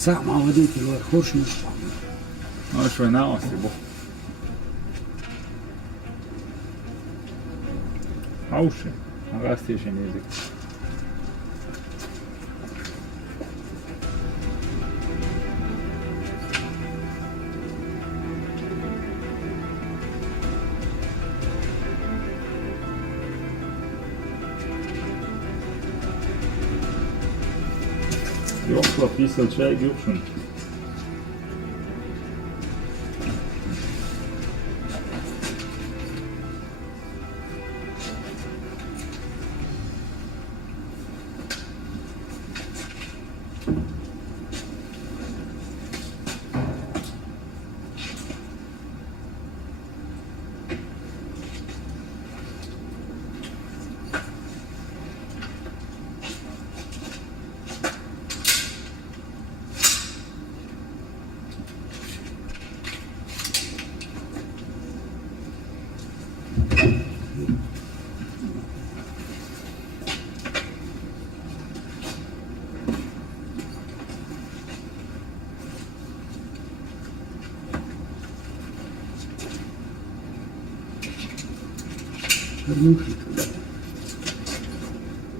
ساعة مع وديت الوقت خورش نشطع شوي ناقص يبو عوشة ما غاستيش نيزك Yoksa pisal çay yoksun.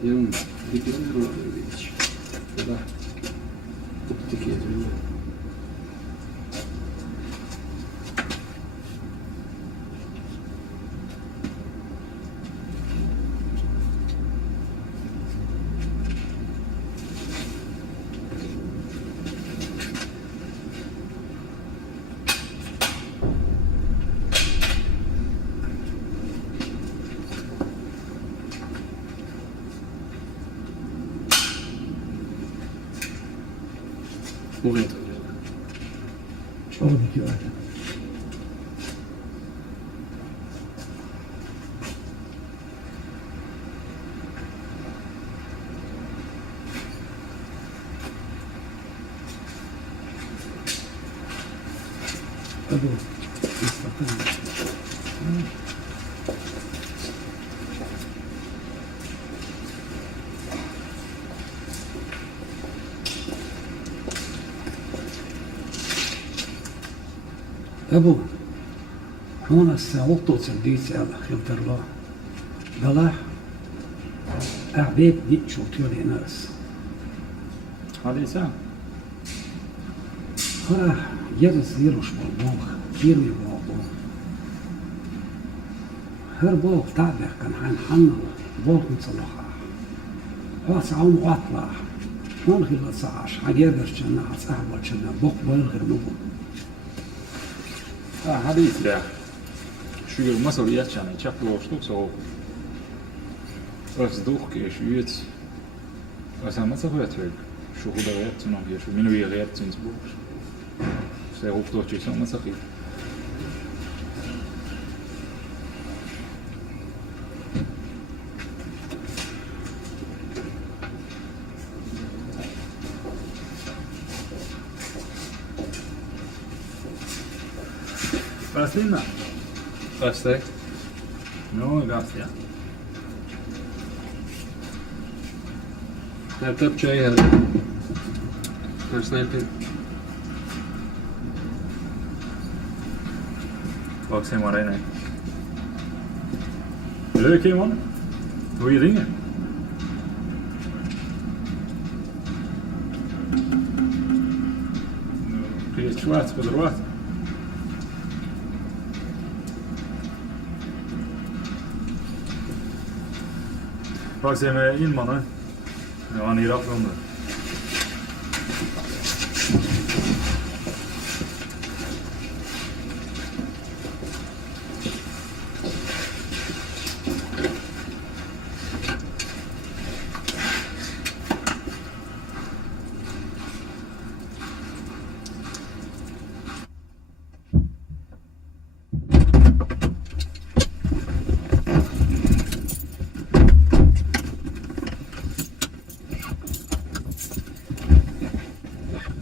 يوم ديكي أنا ما أدريش كذا تبتكي جميل مغيط شو بدك يا آدم؟ أبو استقل أبو هون الساوطو سديت على خيبت الله دلاح أعبيت دي شو تيولي ناس هذا إنسان يرز يروش بالبوخ يروي بالبوخ هر بوخ تعبه كان حين حنو بوخ نصلحها واس عون واطلع هون غير صعش عجيبر جنا أصحاب جنا بوخ بالغير نبو هذا يتلاح شو يقول مسؤوليات يعني شكله وشتوك سو بس دوخ كيش يت بس أنا ما سويت فيك شو هو ده غيرت نوع شو منو يغيرت سنسبوك سيروف توجي سو ما سخيف Pastina. Pastek? No, grazie. Heb tap çay hadi. I'm sniping. Bak sen var en. Leuk hè man. Goeie dingen. Prijet schwarz, bezerwat. Bak sen in man hè. We gaan hier afronden.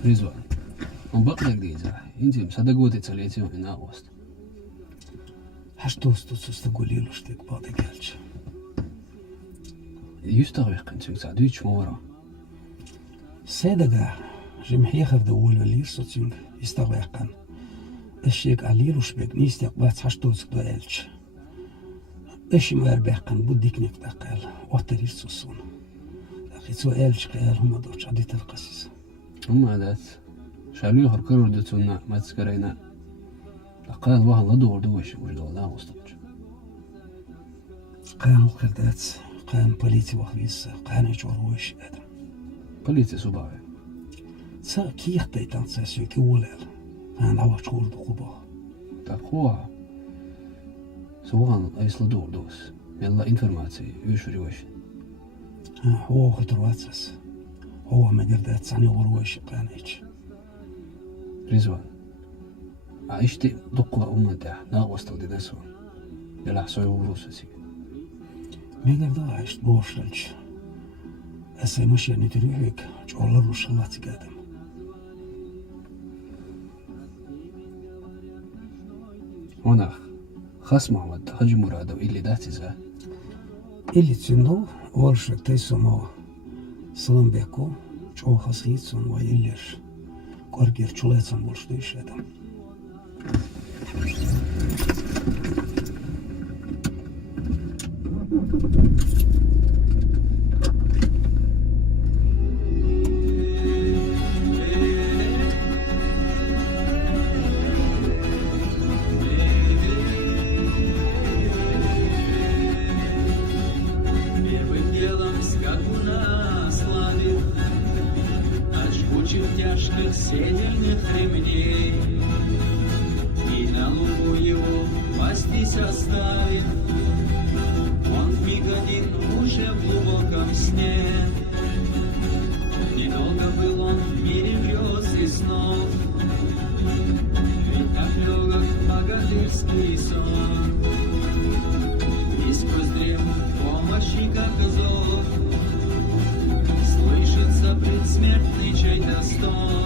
رضوان on baqlek diyza inti msadagoti tsaletiyo in August. А что тут стагулило, что к паде гелч? يستغرق كنت سعدويتش مورا سيدغا جمحيخ في دول ولير صوتينغ يستغرقن الشيك عليلو شبك نيستيق بات حشتوز دو إلش إشي ما يربحكن بوديك نفتقل واترير سوسون أخي سو إلش قيال هما دوش عديت القسيس هما عدات شعلو هركرور دوتونا ما تسكرينا قال واحد لدور دوش وجدو لا وستوش قان وقردات قان بوليتي وخبيس قان يجوروش أدم بوليتي صباعي سا كيخ تيتان ساسيو كيولال قان عوا شغل دقوبا تقوها سوغان ايس لدور دوس يلا انفرماتي يشري وش هو خطرواتس هو ما قردات سعني وروش قان ايش رضوان عيشتي دقوة أمته ناقصت ودي نسوان يلا حسوي وروسسي ما قردا عيشت بوشلج أسي مش يعني تروحك جعل الروش الله تقادم هناك خاص محمد حج مراد اللي داتي زا اللي تسندو ورشك تيسو ما سلام بيكو جو خاصيتسون ويليش كورجير چوليتسون بولشتو يشادم седельных ремней, и на лугу его пастись оставит. Он вмиг один уже в глубоком сне. Недолго был он в мире грез и снов, ведь так легок богатырский сон. И сквозь древ помощи, как зов, слышится предсмертный чей-то стон.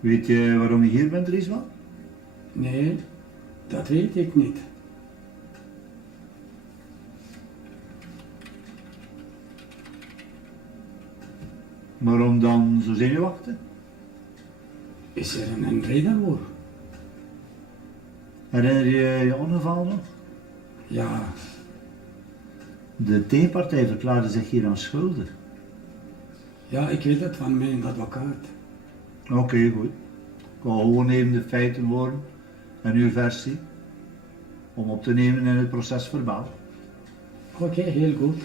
Weet je waarom je hier bent, Rizwan? Nee, dat weet ik niet. Waarom dan zo zenuwachtig? Is er een reden voor? Herinner je je ongeval nog? Ja. De tegenpartij verklaarde zich hier aan schuldig. Ja, ik weet het van mijn advocaat. Oké, goed. Ik wil gewoon even de feiten horen en uw versie om op te nemen in het proces verbaal. Oké, heel goed.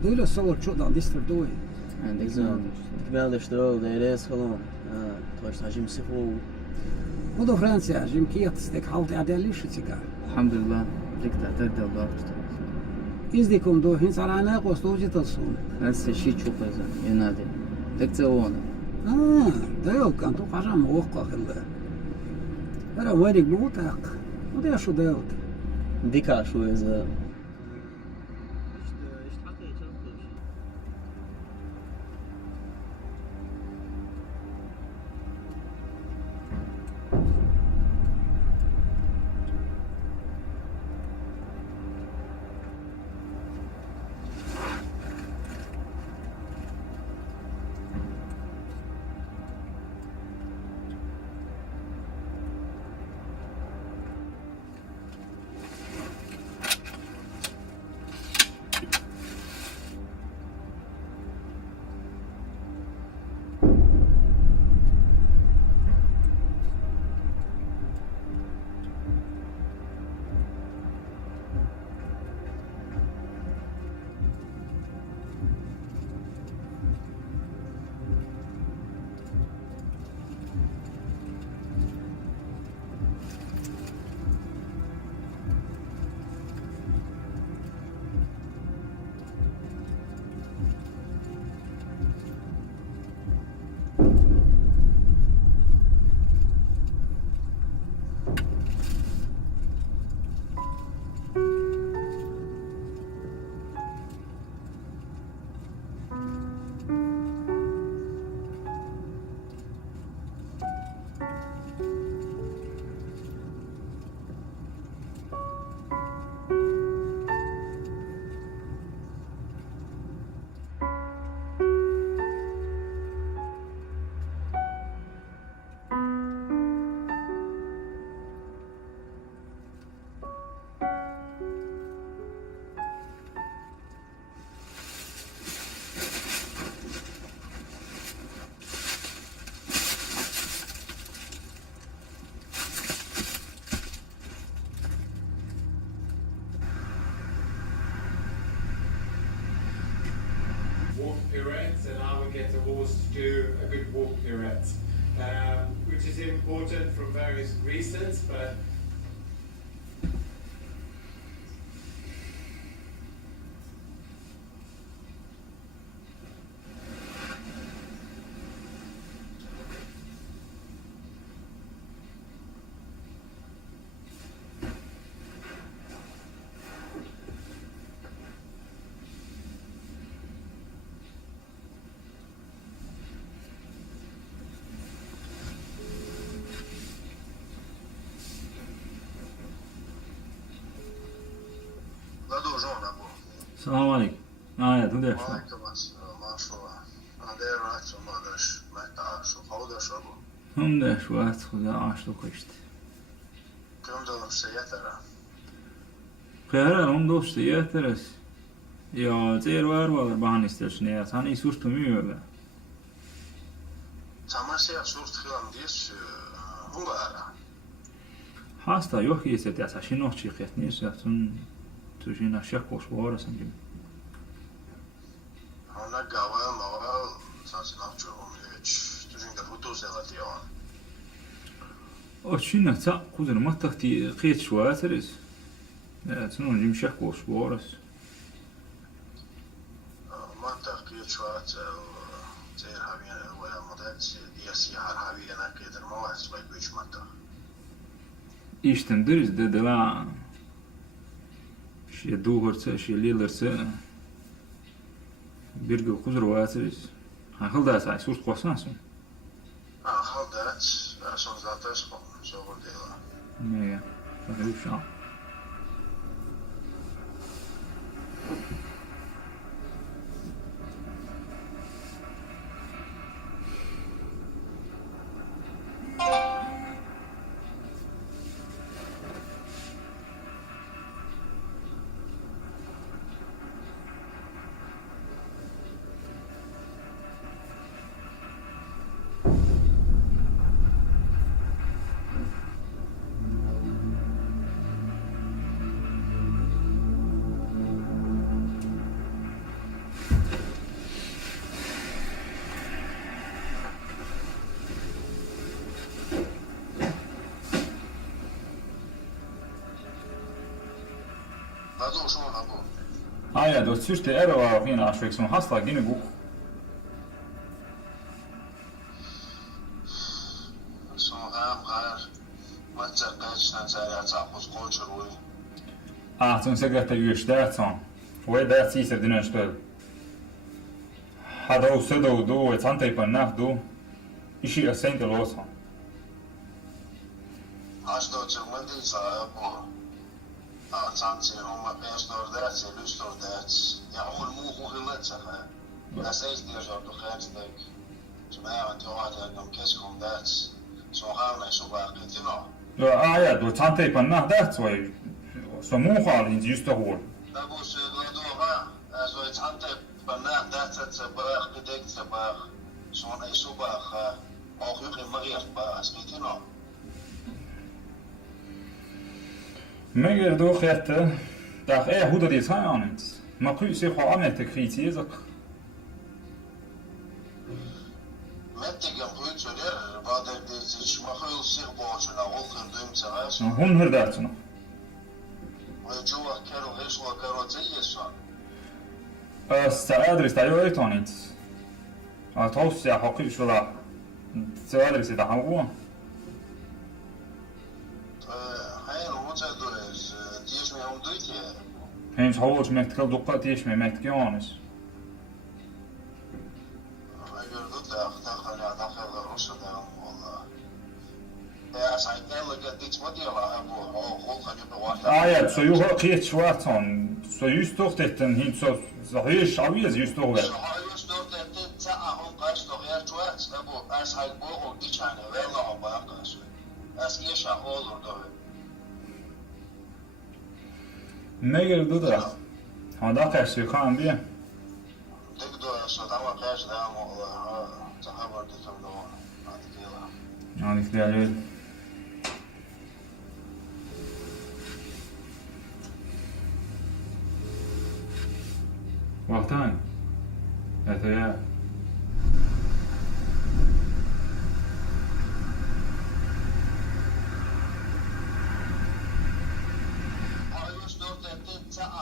Doe je zo wat dan is er door? En ik wel de stroom, de reis gewoon. Het was een psycholoog. Wat of Fransia, je kiet stek halt adelish tiga. Alhamdulillah, ik dat dat. Is die kom door hins arana qostoji talsun. هسه شي تشوفه ينادي تكتوونه ده يو كان تو قرا موقع خلا أنا وينك بوتاق وده شو داوت ديكا شو إذا walk pirouettes, and I would get a horse to do a good walk pirouette, which is important for various reasons, but السلام عليكم. يا تودع شو؟ هم ده شوات خدا عاشتو كشت. خير هم دوست ياترس. يا زير وار بان استشنيات هني سوست ميولا. تماشي سوست خيام ديس هونغارا. حاستا يوخي ست عشان نوشي خيتنيس ياتون توجينا شكوش وارا سنجم. أنا قاوة ما سانسناف جوهم ليش توجين كفوتو زلاتيون. أشينا تا قدر ما تختي قيت شواترس. تنون جيم شكوش وارس. ما تقيت شوات زير هابين ويا مدات ديسي هار هابين أنا كده ما واسباي بيش ماتا. iştendir dedi la. Şey doğursa, şey lilerse bir gün kuzur vaatırız. Akıl da say surt kosansın. Akıl da son zaten zor değil. Ne ya? Hadi şu an. Ja, dat zuster er var fin aspekt som hasta gine bok. Ah, som säkert är där så. Och där ser det nu stöd. Hade också då ett sånt typ av natt då. Ishi är sent eller så. Alltså då man det så på. Sanse om pestor där så lustor där. Ja, hon mo hon så här. Det sägs det så då härstek. Så när jag tror att de keskom där så har man så bara inte nå. Ja, då sånt typ av natt där så är så många inte just det hål. Det måste då alltså ett sånt typ av natt där så bara bedekt så bara så är så bara och hur Maria bara inte nå. Men då skete där är hur det är annat. Man kan ju se ha annat kritik så. Mättigen brut så där var det smakar sig bort så när och dum så här så. Hon hör det så. Och jag tror att Carol är så Carol säger så. Adres där ju utan inte. Att hos jag har ju så där. Så adres där han går. Hens hålls med till doktor tisch med Janis. Jag gör det där där också där och jag sa att det vad det var och kan ju bevara. Ja, så ju har kriget svårt sån. Så just då det den hit så höj sjavis just då väl. Så har ju stått det så att hon påstår jag tror att det var as high ball och det chana väl och bara så. As är så håller då. Neger då där. Han där kanske kan bli. Det då så där var kanske där och så har varit det som då att det Ja, det är ju. Vart han? Det är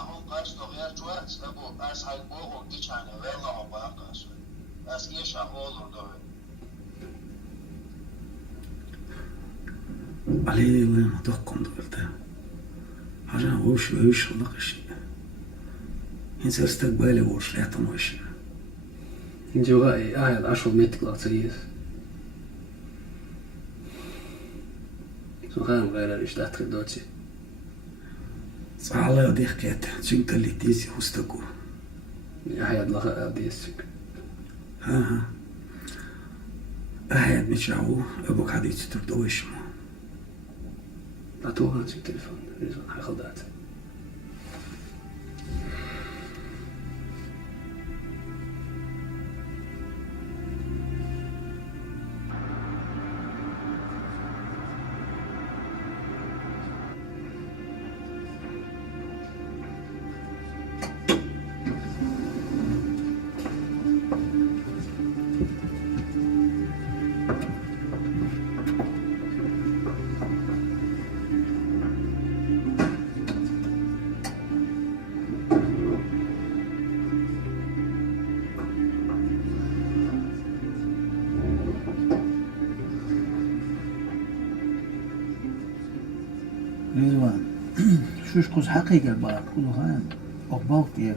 hon påstår jag tror att det var as high ball och det chana väl och bara så. As är så håller då. عليه ما تحكم دولته حاجة وش لقش إنسان استقباله وش لا تموش جواي أهل عشر متر لطيف så kan väl det stå att det صعلا دي حكاية شنك اللي تيسي وستقو يا حياد لها ديسك ها أحياد متشعو أبوك حديث تردوش ما لا توها سي تليفون ريزون حخدات شوش قوز حقيقة بار كله هان أقبال دير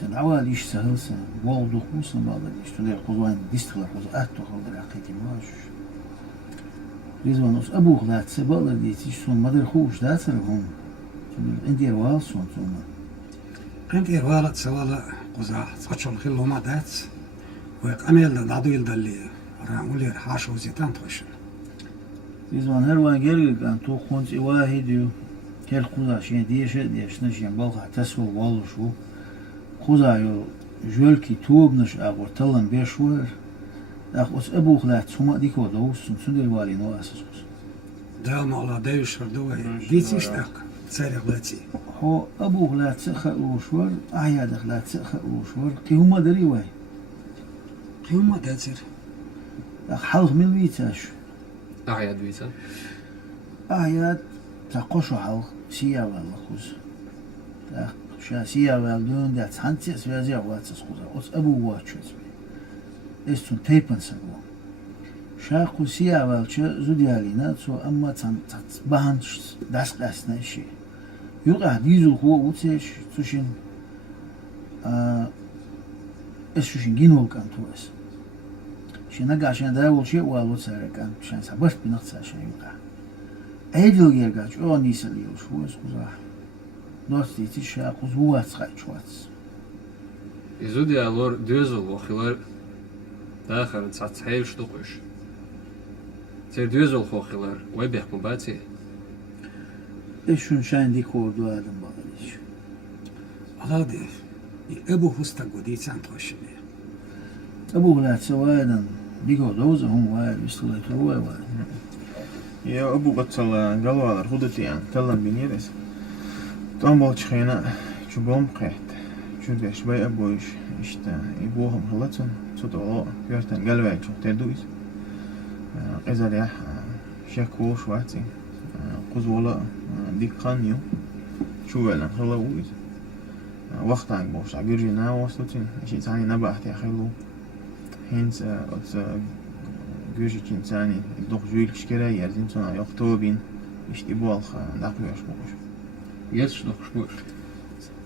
سن عوال إيش سهل سن والدو خوصن بعض إيش تدير قوزوان ديستغل قوز أتو خلدر حقيقي ماش ريزوان أس أبو خلات سبالر ديتيش سون مدر خوش دات سرهم عندي روال سون سون عندي روالت سوالا قوزا تقشل خلو ما دات ويقامل دادو يلدلي رامولي حاشو زيتان توشن ريزوان هروان جرق كان تو خونس واحد كل قوزا شين ديش نشين بالغا تسول والو شو قوزا يو جولكي توب نش أبور تلن بيشور أخوس أبو خلات سوما ديكو دوس سندر والي نو أساس دال مالا دايوش فردوه ديتيش تاق تساري غلاتي هو أبو خلات سخا وشور أعياد خلات سخا وشور كي هما دري واي كي هما داتر أخ حلق من ويتاش أعياد ويتا أعياد تقوشو حلق سيا والله خوز شا سيا والدون دات حنتي سوازي واتس خوزا أس أبو واتشوز استون تيبن سنو شاقو سيا والشا زوديالينا سو أما تبانش داس قاسنا شيء يوقع ديزو هو وتش تشين شوشين جينول كان توس شنقع عشان داول شيء والو سارة كان عشان سبرت بنقص عشان يوقع أيدل يرجع أو نيسان يوش هو اسمه دوستي تشاقو زوات خايشواتس يزودي على دوزل وخلال داخل تسعتحيل شتوقش تير دوزل خلال ويبيحكم باتي إيشون شان دي كوردو آدم بغليش غادي أبو هستق وديتان توشني أبو غلات سوادن ديكو دوزة هم واد يستغلت هو واد يا أبو بطل قالوا على الخدتي يعني تلم بنيرس طعم بوش خينا شو بوم قيت شو ده شوي أبوش إشتا يبوهم خلصن صوت الله فيرتن قالوا شو تدويس إذا ده شكو شواتي قز ولا ديك خانيو شو ولا خلويس وقت عن بوش عجرجنا وصلتين شيء ثاني نبأت يا خلو هنس أتس جوجي كنساني دوق جويل شكرا يرزين سنا يقطوبين يشتبوا الخ داقيش بوش يس دوق شبوش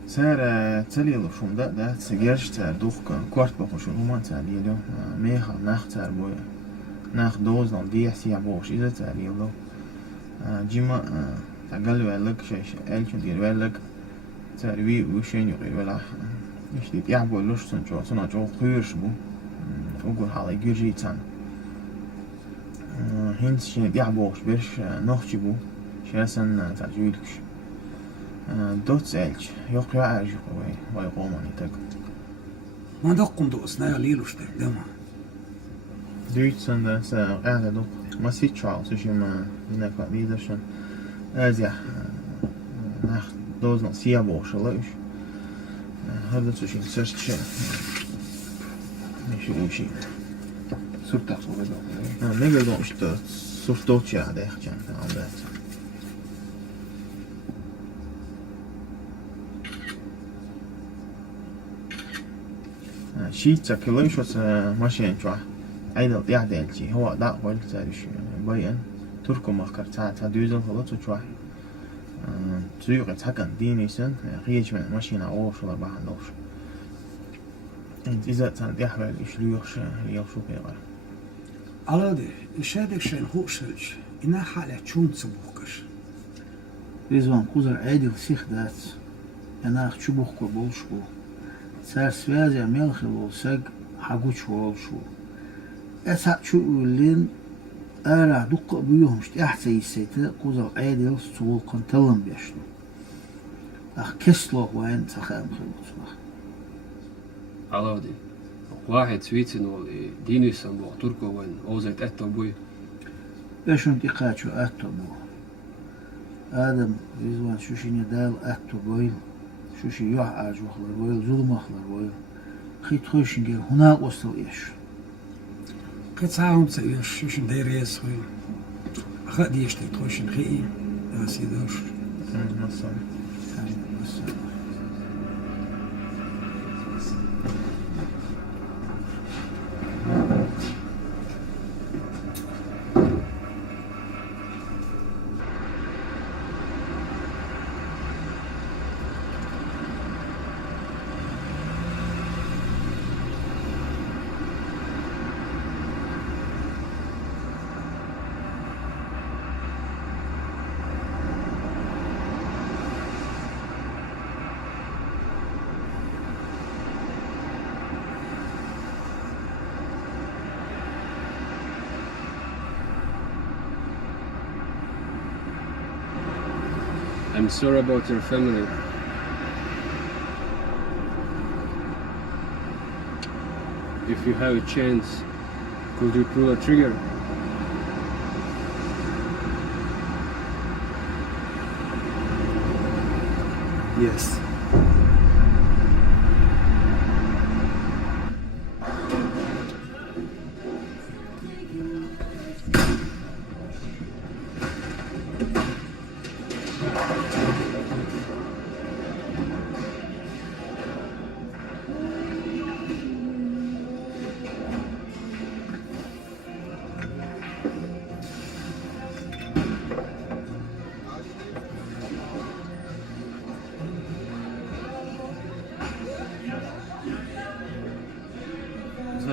سار تلي لشون ده سجرش تار دوق كوارت بوش رومان تالي له ميخ ناخ تار بويا ناخ دوز نال دي سيا بوش إذا تالي له جيما تقلوا لك شيء ألشون دير لك تروي وشين يقول ولا يشتي يعبوا لوش سنجوا جو خيرش بو أقول حالي جرجي تان هنس شين يعبوش بيش نخشي بو شاسن تجويلكش دوت سألش يقع أرجو واي قوماني تك ما دقم دوسنا ليلوش تقدمها دوت سن ده قاعدة دوق ما سيت شعال سوشي ما نكوا ديدرشن أزيح ناخ دوزنا سيابوش الله إيش هذا سوشي سرت شيء مش وشي صرت أقول له نقدر نقول إشتا صرت دوتشي على إخشان عملات شيء تكلم شو ماشي نشوف أيضا يعدل شيء هو دا قول تاريخ بيان تركو مخكر تا دوزن خلاص شوف تريق تحكم ديني سن خيج من ماشي نعوش ولا بحن دوش إذا كان يحمل يشلوش يوشو بيغر على ده إشادك شين هو شلش إنها حالة شون تسبوكش ريزوان قوزر عادل سيخ دات أنا أخت شبوخ كربول شبو سار سوازي عميل خلول ساق حقوش وول شو أسعد شو يقولين أرع دق بيهم شت أحسن يسيته قوزر عادل سوول قنتلن بيشنو أخ كسلوه وين سخام خلوص علاودي واحد سويتن ديني سنبو تركو وين أوزيت أتو بوي بيشون تقاتشو أتو بو آدم ريزوان شوشي ندال أتو بويل شوشي يوح أرجو خلر بويل ظلم أخلر بويل خيط خوشن جير هناك وصل إيش قطعهم تسويش شوشن داير يسخوي أخذ يشتي خوشن خيئي أسيدوش مصر I'm sorry about your family. If you have a chance, could you pull a trigger? Yes.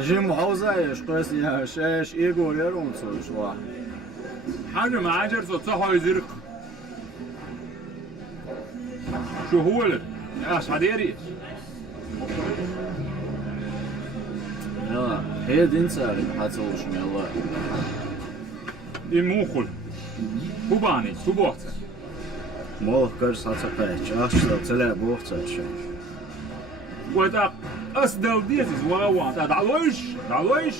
Jim Hauser, Stress, ja, Shesh, Igor, ja, und so, ich war. حاجة ما عجر صوتها يزرق شو هو لك؟ يا شعديري Ja, هي دين ساري حتصوش من الله. دي موخل هو باني هو بوقته موخ كرس هتصقيش أخشى تلا بوقته شيء. وتاق أسدل ديتز واوان تعالوش تعالوش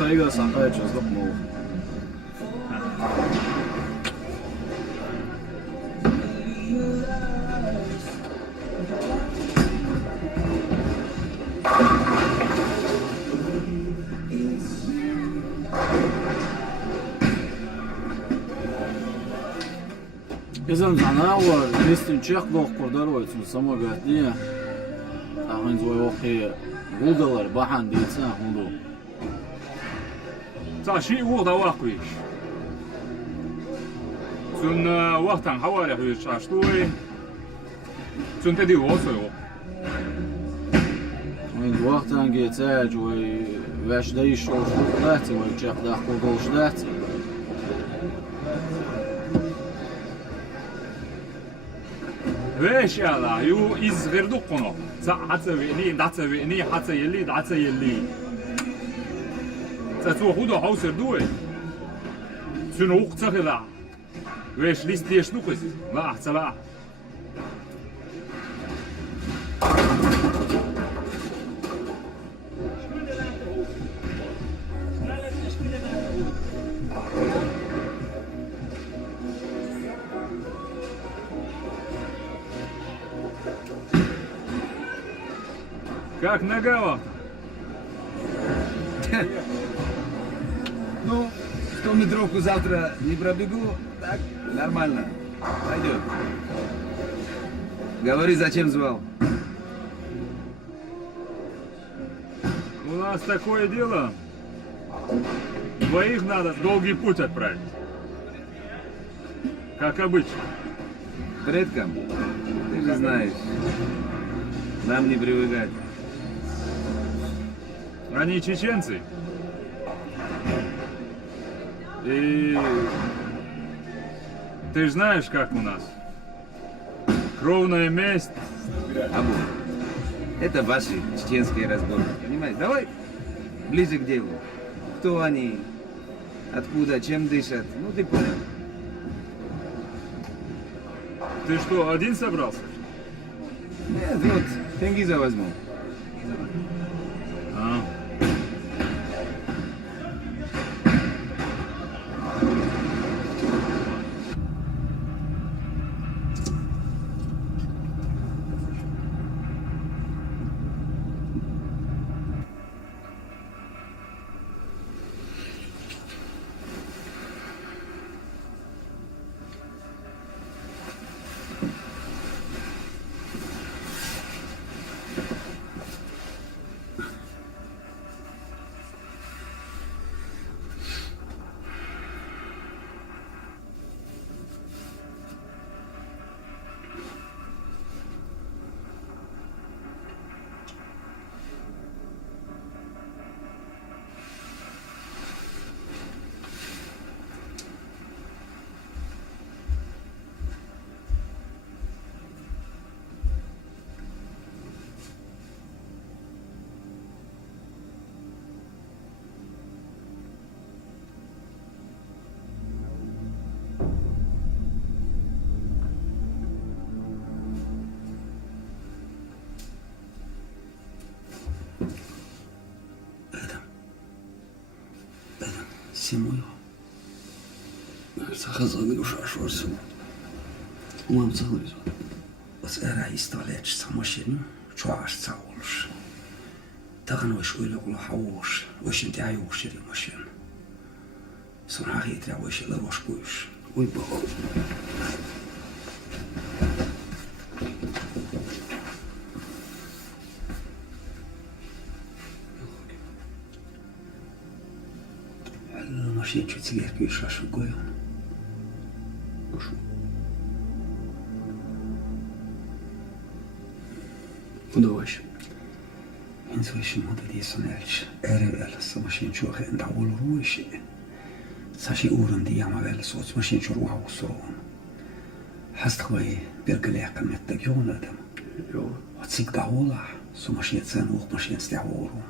طريقة صقيش أصدق موخ. إذا أنا أول ليستن شيخ دوخ كردرويت مسمى قاتلية أخوين زوي وخي غودلر بحان ديتسا هندو تاشي وغدا واقويش سن وقتان حوالي حويش عشتوي سن تدي وصيو من وقتان جيتاج واش دايش شوش داتي ويشيخ داخ كردوش داتي ويش يلا يو إز غير دقنا حتى ويني دعتا ويني حتى يلي دعتا يلي تاتو خودو حوسر دوي سنو وقت خلا ويش ليست ديش نقص لا حتى لا Как нога? Ну, 100-метровку завтра не пробегу, так, нормально. Пойдет. Говори, зачем звал? У нас такое дело. Двоих надо в долгий путь отправить. Как обычно. Предкам, ты же знаешь, нам не привыкать. Они чеченцы. И ты же знаешь, как у нас. Кровная месть. Абу, это ваши чеченские разборки, понимаешь? Давай ближе к делу. Кто они, откуда, чем дышат, ну ты понял. Ты что, один собрался? Нет, вот, Тенгиза возьму. А. Зимою. Сахазан душа шорсу. Умам цаглызу. Was ist da letztes Maschine? Чуаш цаулш. Таган ваш уйлугла хауш. Ваш инти аюш ри машин. Сон хахит я ваш лаваш куш. Ой бог. Машин чуть сигарки шашу гою. Удовольш. Inzwischen hatte die Sonelch ervel så maskin chur enda ulruishi. Sashi uran di yama vel så maskin chur wa usron. Hast khoi bergelek mit der Jonadam. Jo. Hat sig da ola så maskin sen och maskin sta oron.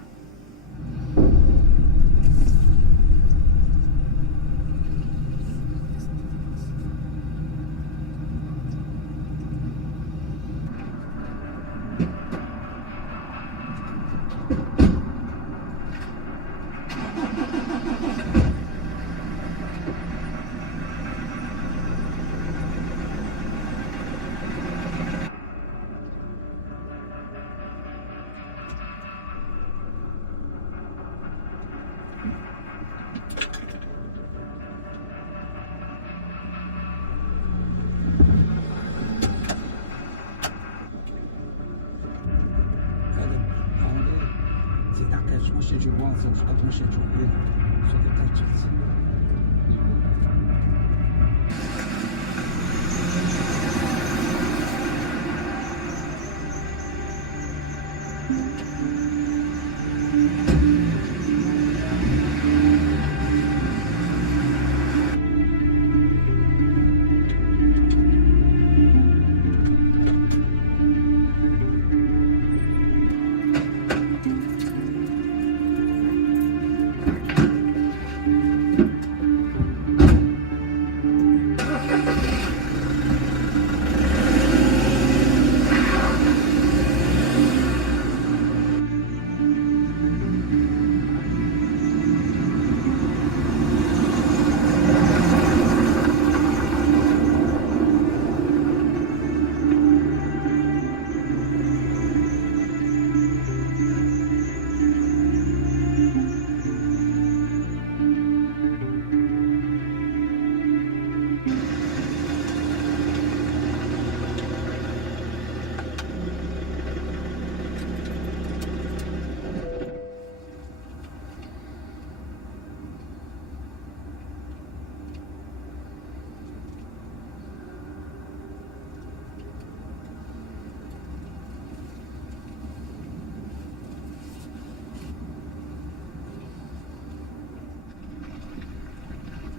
Mashin chur wa so mashin chur bil. So the touches.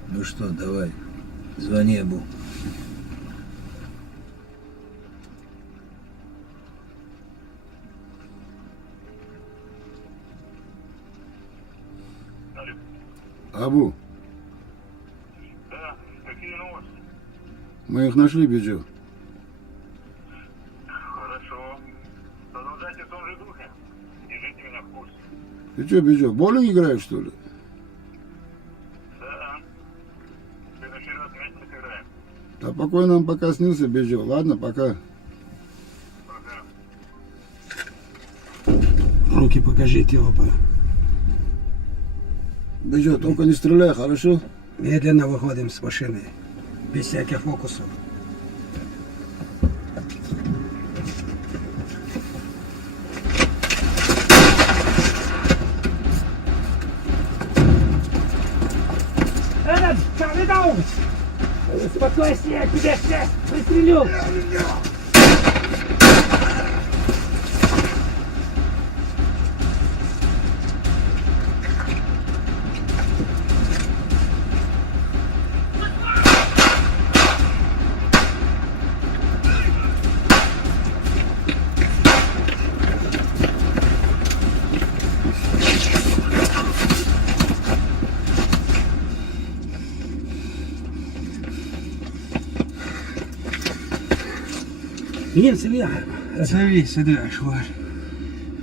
Ну что, давай, звони Абу. Абу, Да, какие новости? мы их нашли, Биджу. Хорошо. Продолжайте в том же духе. Держите меня в курсе. Ты что, Биджу, в боулинг играешь, что ли? Да. В следующий раз вместе сыграем. Да покой нам пока снился, Биджу. Ладно, пока. Руки покажите оба. Биджу, только не стреляй, хорошо? Медленно выходим с машины. Без всяких фокусов. Этот, Кавидауч! Успокойся, я тебя сейчас пристрелю! مين سبيعة؟ سبي سدع شوار.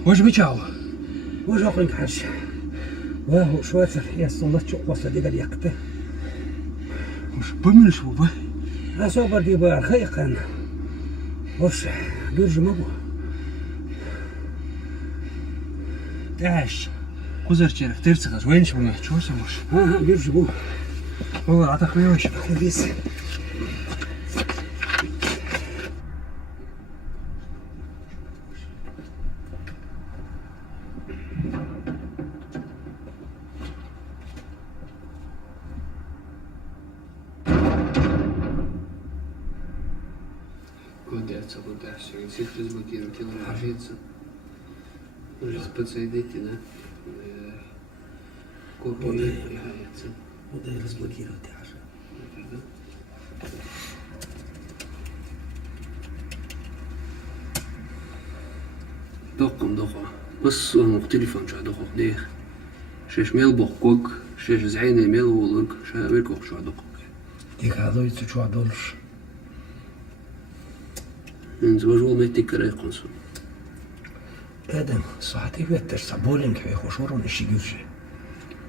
وش بيشاو؟ وش أخوك حش؟ وهو شو أصل يسون لا تشوف وصل دي قال يقطع مش بملش بابا أصبر دي بار خيقا وش بيرجع مبو تعش كوزر شرف ترسخ وين شو ما شو سموش ها بيرجع بو هو عطاك ويش بيس Гудятся, всех разблокировать, и ложится. Уже подсойдите, да? Копия появляется. وده разблокировать عشان دقة بس مختلفة مش دقة ديخ شاش ميل بوكوك شاش زعينة ميل ولك شامل كوك شو دقة ديك هذا يتشو دولش من زوجو ما يتكرر يقنصو آدم صحتي بيتر صبولين كي يخشورون الشيجوشي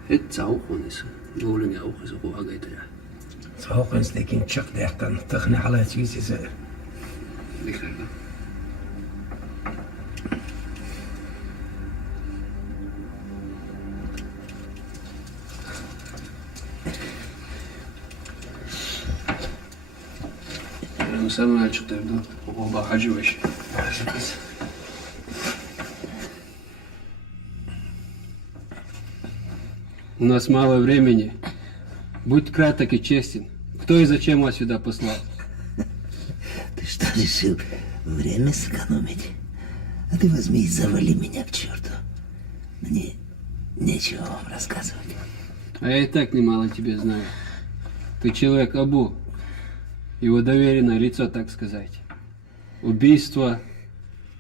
هتساو قنص بولين يا أخي سقوها قيترا ساوقنس لكن تشق ديحتن تغني على تيسي زي ديك هذا سامع شطير ده وهو حاجة وش У нас мало времени. Будь краток и честен. Кто и зачем вас сюда послал? Ты что, решил время сэкономить? А ты возьми и завали меня к черту. Мне нечего вам рассказывать. А я и так немало тебя знаю. Ты человек Абу. Его доверенное лицо, так сказать. Убийство,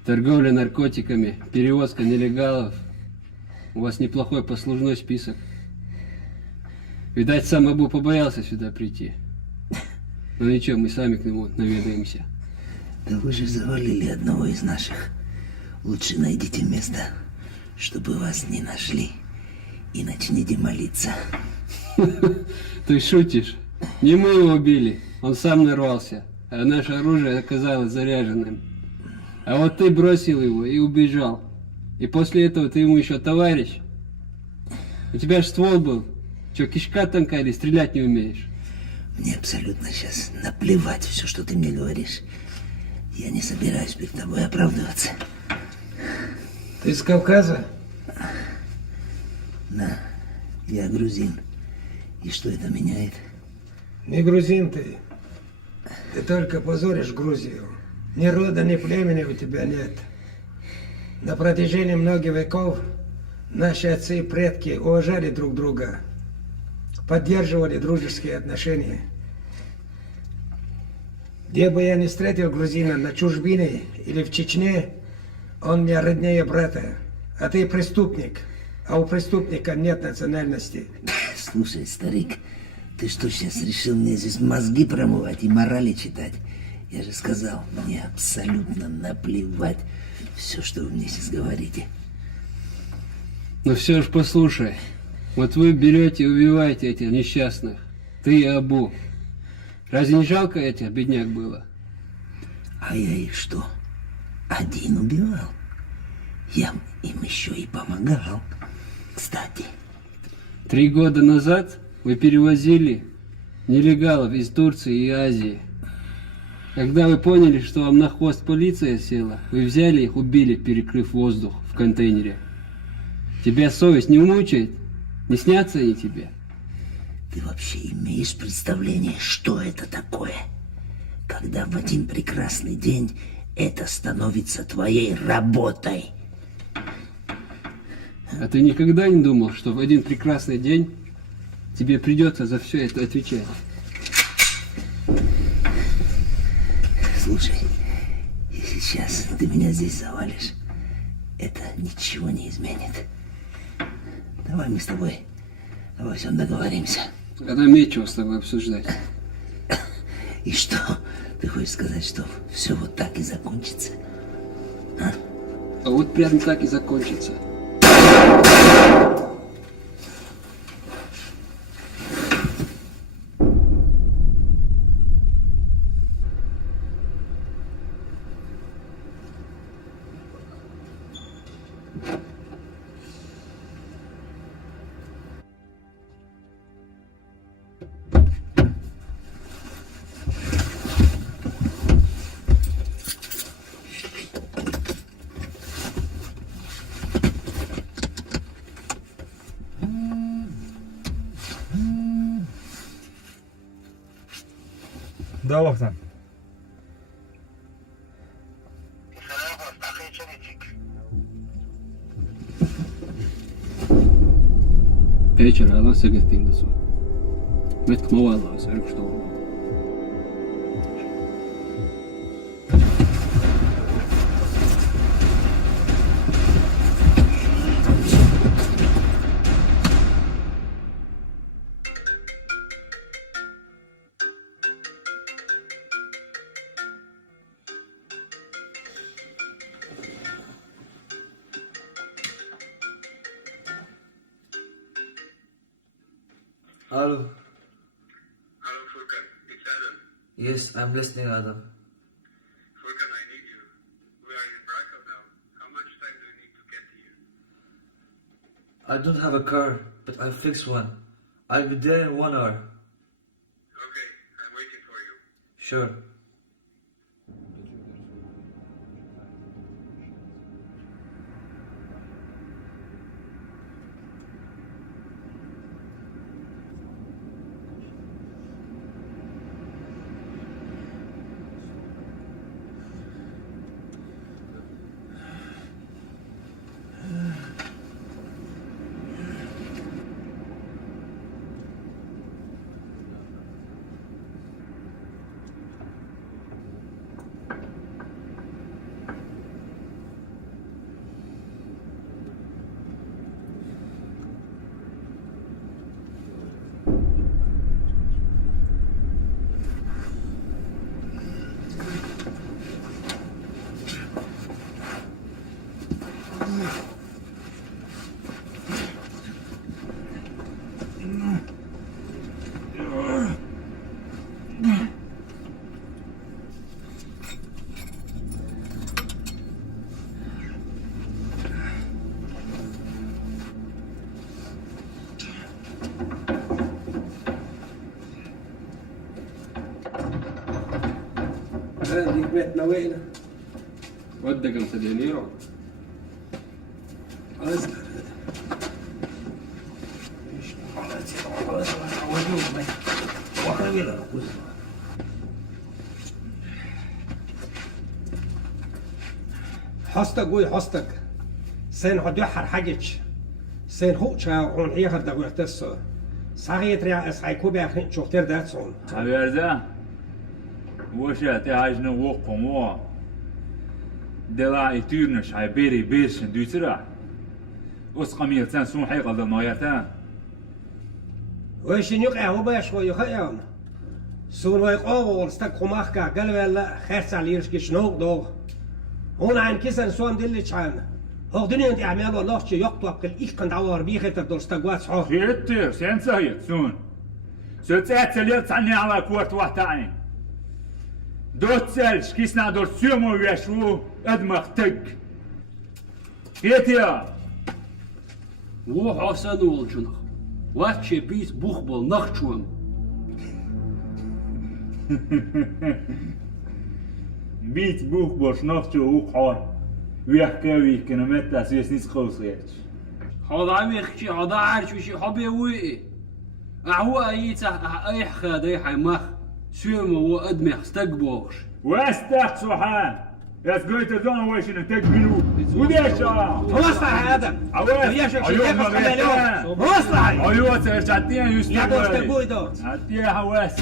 торговля наркотиками, перевозка нелегалов. У вас неплохой послужной список. Видать, сам Абу побоялся сюда прийти. Но ничего, мы сами к нему наведаемся. Да вы же завалили одного из наших. Лучше найдите место, чтобы вас не нашли. И начните молиться. Ты шутишь? Не мы его убили. Он сам нарвался, а наше оружие оказалось заряженным. А вот ты бросил его и убежал. И после этого ты ему еще товарищ. У тебя же ствол был. Че, кишка тонкая или стрелять не умеешь? Мне абсолютно сейчас наплевать все, что ты мне говоришь. Я не собираюсь перед тобой оправдываться. Ты из Кавказа? Да, я грузин. И что это меняет? Не грузин ты. Ты только позоришь Грузию. Ни рода, ни племени у тебя нет. На протяжении многих веков наши отцы и предки уважали друг друга, поддерживали дружеские отношения. Где бы я ни встретил грузина, на чужбине или в Чечне, он мне роднее брата. А ты преступник, а у преступника нет национальности. Слушай, старик, ты что, сейчас решил мне здесь мозги промывать и морали читать? Я же сказал, мне абсолютно наплевать все, что вы мне сейчас говорите. Ну все ж послушай. Вот вы берете и убиваете этих несчастных. Ты и Абу. Разве не жалко этих бедняк было? А я их что, один убивал? Я им еще и помогал. Кстати. 3 года назад вы перевозили нелегалов из Турции и Азии. Когда вы поняли, что вам на хвост полиция села, вы взяли их, убили, перекрыв воздух в контейнере. Тебя совесть не мучает? Не снятся они тебе? Ты вообще имеешь представление, что это такое? Когда в один прекрасный день это становится твоей работой. А ты никогда не думал, что в один прекрасный день тебе придется за все это отвечать? Слушай, если сейчас ты меня здесь завалишь, это ничего не изменит. Давай мы с тобой обо всем договоримся. А нам нечего с тобой обсуждать. И что? Ты хочешь сказать, что все вот так и закончится? А вот прям так и закончится. خدا وقتن Pečer, lan segettiğimde su. Met kma vallahi sarık što. Hello. Hello, Furkan. It's Adam. Yes, I'm listening, Adam. Furkan, I need you. We are in Braco now. How much time do we need to get here? I don't have a car, but I'll fix one. I'll be there in 1 hour. Okay, I'm waiting for you. Sure. هذيك بيتنا وين؟ ودك انت دينيرو. أصغر حستك قوي حستك سين حدوحر حاجتش سين خوشا عون حيخر دقوي احتسو صغير ريا اسعي كوبي اخين شوفتر داتسون حبيرزا وشا تهاجنا وقم وا دلا ايتورنش هاي بيري بيرشن دوترا اس قميرتان سون حيقة دمايرتان ويشن يقع هو باش ويخيان سون ويقاو ولستك خماخكا قلبا خيرس عليرش كشنوق دوغ هون عن كيسن سوان دلتش عن هو دنيا انت اعمال والله شي يقطب كل ايقن دعوار بيخي تدرستك وات صحوح شيتر سين سهيت سون سوتسات سليت عني على كورت واحتاين دوت سلش كيسنا دور سيومو ويشو ادمغ تق كيتيا وو حسن والجنخ واتشي بيس بوخبل نخشون بيت بوخ باش نفتو وقحار ويحكاوي كلمات تاسيس نيس خوصيتش هذا عم يحكي هذا عارش وشي حبي وي اعو ايتا اي خداي حمخ سيوم و ادمخ استقبوش واستخ سبحان يا سقيت دون ويشن تقبلوا وديش هو اصلح هذا عواش هو اصلح ايوه ترجعتين يستقبل يا دوست ابوي دوت عتيه حواس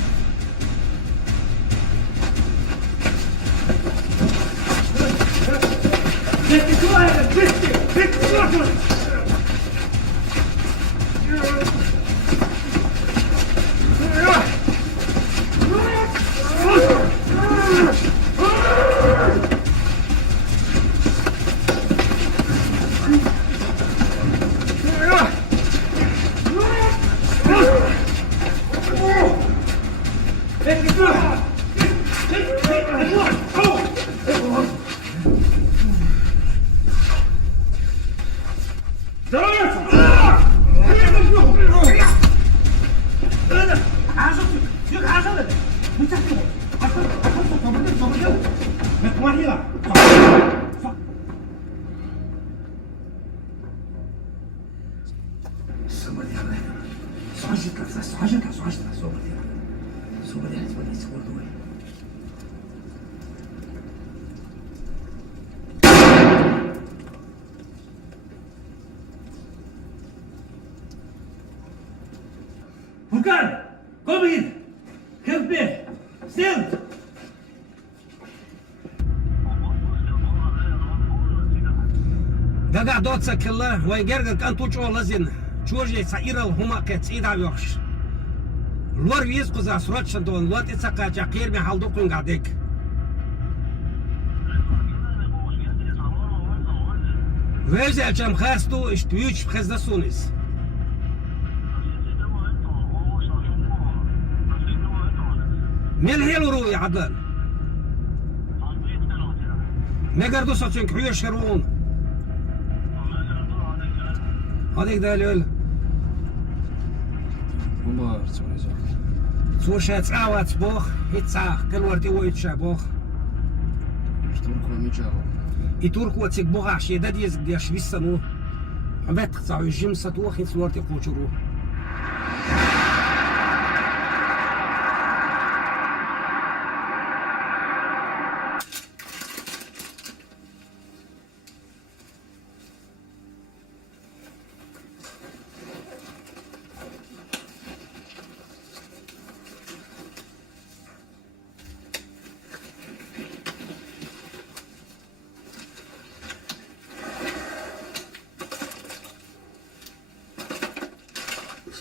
David! Help me! Still! دقع دوتسا كله ويجرق كان توجو لزين جوجي سعير الهما كتسيد على يخش الور يزقز أسرات شدون لوت إسقى جاكير بحالدوكم قاعدك ويجي أجمع خاستو اشتويش بخزدة سونيس ميل هيلو روي عدلان مقردو ساتشن كحيو شرون هذيك دالول مبار تسوني زوج سوشات ساوات بوخ هيتسا كل وردي ويتشا بوخ شتوركو ميجاو يتوركو تسيك بوخ عشي داديز دياش بيسانو عمات تقطعو الجيم ساتوخ يتسوارتي قوشرو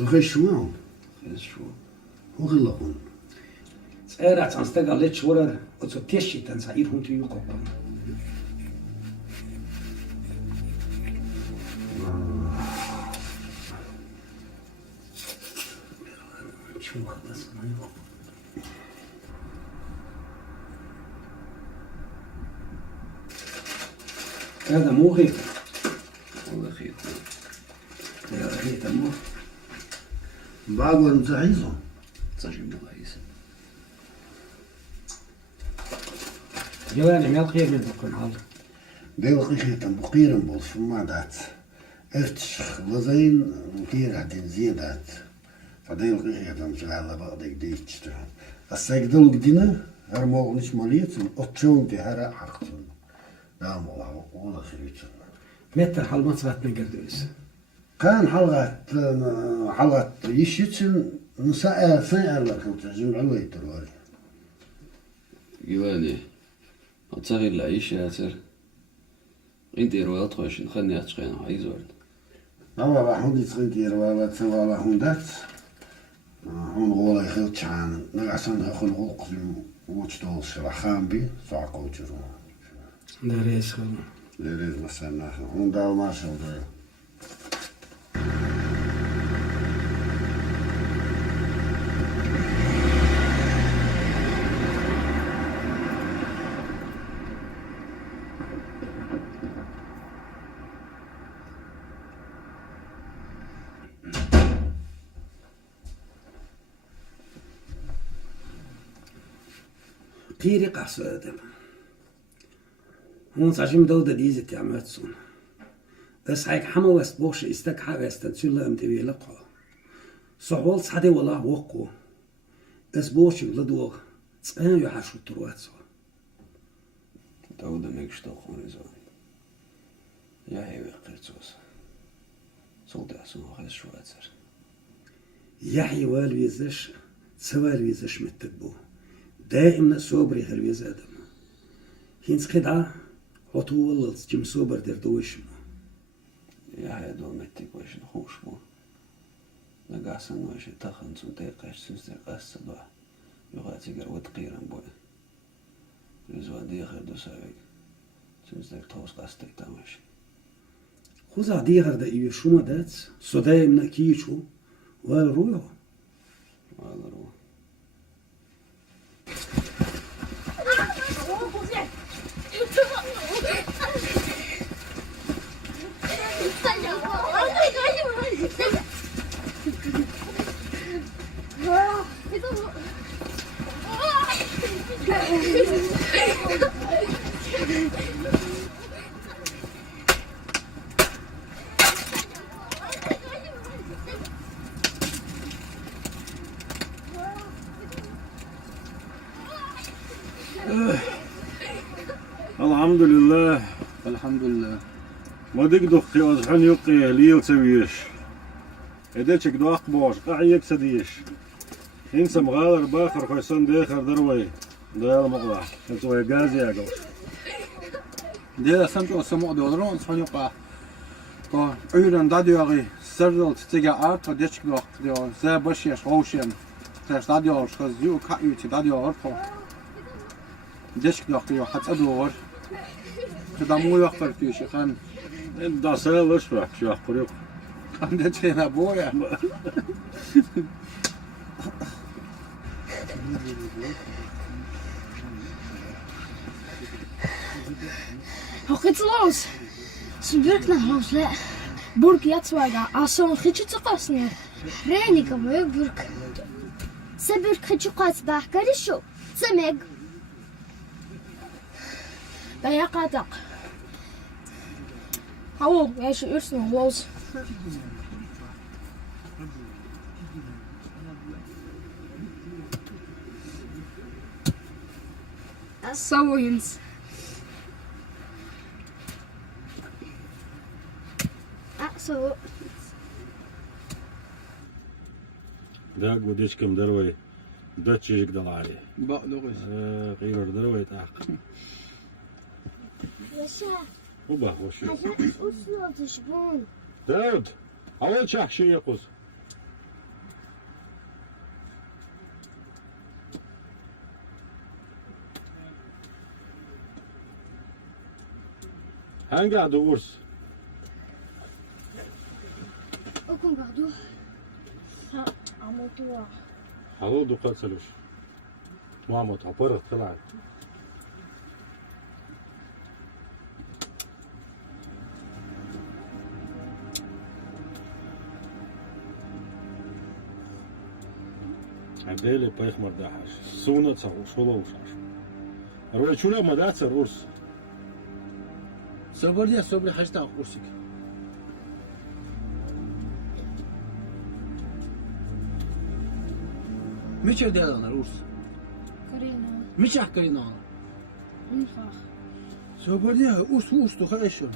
خشوا خشوا وغلقون سأرع تنستقى ليتش ورر وتتشي تنسعيرهم تيوقفون شو خلص ما يوقف هذا مو غير والله خير يا ريت مو بعض متعيزهم تجيب مغايس جواني ما الخير من بكون حال ديل قيخة بقيرا بول فما دات افتش لزين مكير عدين زيادات فديل قيخة مشغالة بقدك ديتش السيقدل قدينا هرمو نش ماليت أتشون دي هرا حقتون نعم والله والله خيريتون متى حال ما صغت نقردوس كان حلقة يشيتشن نساء سنة لك وتعجم علوي ترواري جواني أتصغي العيش يا سر انت رواية تخوش نخلني أتشغينا عايزورد أما بحمد يتغيدي رواية تنوالا هندات هون غولا يخيل تشعان نقعسان أخون غوق ووجدول شرحان بي سعقو جرو داريس خلنا داريس مثلا هون داو ما شو داو قيري قحسو آدم هون سعجم دودة ديزي تعماتسون بس هيك حما وست بوش استك حاجة استنسل أم تبي لقها صعول صحدي والله وقو بس بوش يولدوه تسأل يحشو ترواتسو دودة ميكش توقوني زون يا هيوي قرتوس صوتي أحسن وخيز شو أتسر يحيى والويزش سوالويزش متتبو دائما صبري هالويز آدم هينس خدعة عطول جم صبر در دوشمو يا هيا دو متك وش نخوش مو نقاسن وش تخن سن تيقاش سنستر قاس دوا يغاتي قر وتقيرا بوي رزوان دي خير دو ساويك سنستر توس قاس تيتامش خوزا دي غير دا إيو شو مدات سو دائما كيشو والرويو والرويو الحمد لله الحمد لله ما دق يوزحن يقي ليل سويش إديتك دو أقبوش قعيك سديش انسى مغالر باخر خويسان ديخر دروي ديال مقلع انتو غازي يا قوس ديال سمجو سمو دورون سفنيو قا كو ايران داديوغي سردل تيجا ارت ديشك دوق ديو زي باشيش روشن تاش داديوغ شخص يو كايو تي داديوغ خو ديشك دوق ديو حتى دور خدامو يختار فيش خان دا سالش بقى شو قريب خان دتشي نا بويا Hoe geht's los? Zum Glück nach Haus, le. Burg jetzt weiter. Also, ein Kitsch zu kosten. Reinig, aber ich Burg. سبر كتشو قاس باح كرشو سمك Da ja قاتق. Hallo, jij is eerst nog los. Zo eens. Zo. داق وديشكم دروي داتشيك دلالي بق لغز غير دروي تاق وشا وبا وشو حاجات أصلا تشبون داود أول شاح شي يقص هان قاعدوا ورس أكون قاعدو عملتوا حلو دو قتلوش ماما تعبرت طلعت عدالي بايخ مرداحش سونا تصعو شولا وشاش روي شولا مدات الروس صبر صبري حاجة قرصك مش هدي أنا روس Karina. مش أحكينا أنا Ungraag. صبر أوس تخيشون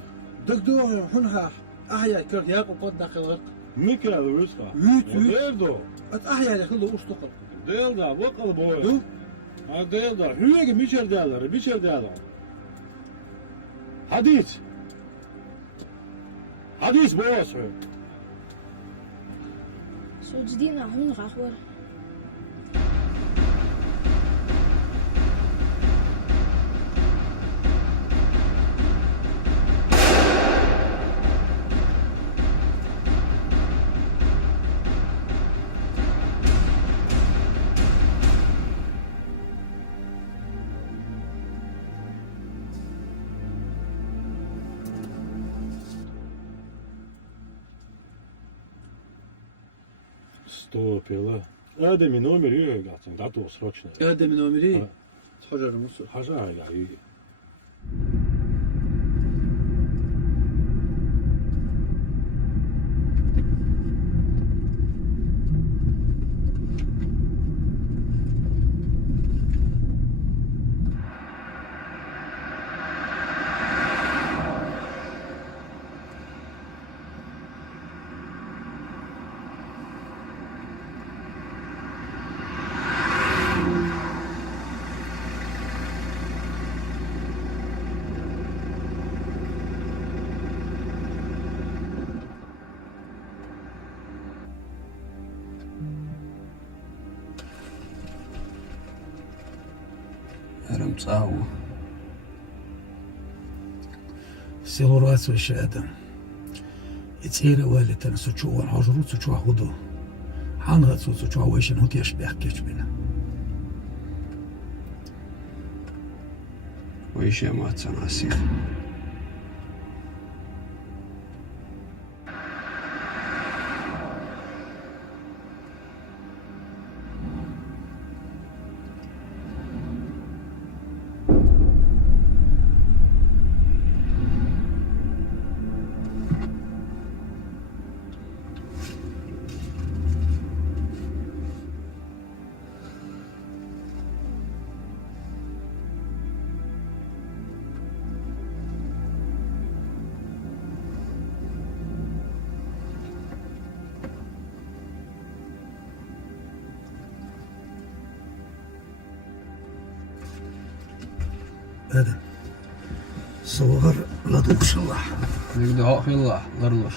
دكتور هنها أحيا كرت ياكو قد داخل غرق ميكا الوسخة ديردو أحيا يخلو أوس تقل ديلدا وقل بوي ديلدا هيك ميشر ديلدا حديث بوس Zo die naar Ungraag worden. Стоп, لا آدمي نومري قاعدين دعتو سرقنا آدمي نومري حجر مصر حجر يعني رمصاو سيغورات وشادم يتسير والي تنسوچو ونحجرو تسوچو هودو حانغا تسوچو ويشن هوت يشبه كيش بنا ويش ما تناسيخ هذا صغر لا دوش الله نقدر هاق الله لرلوش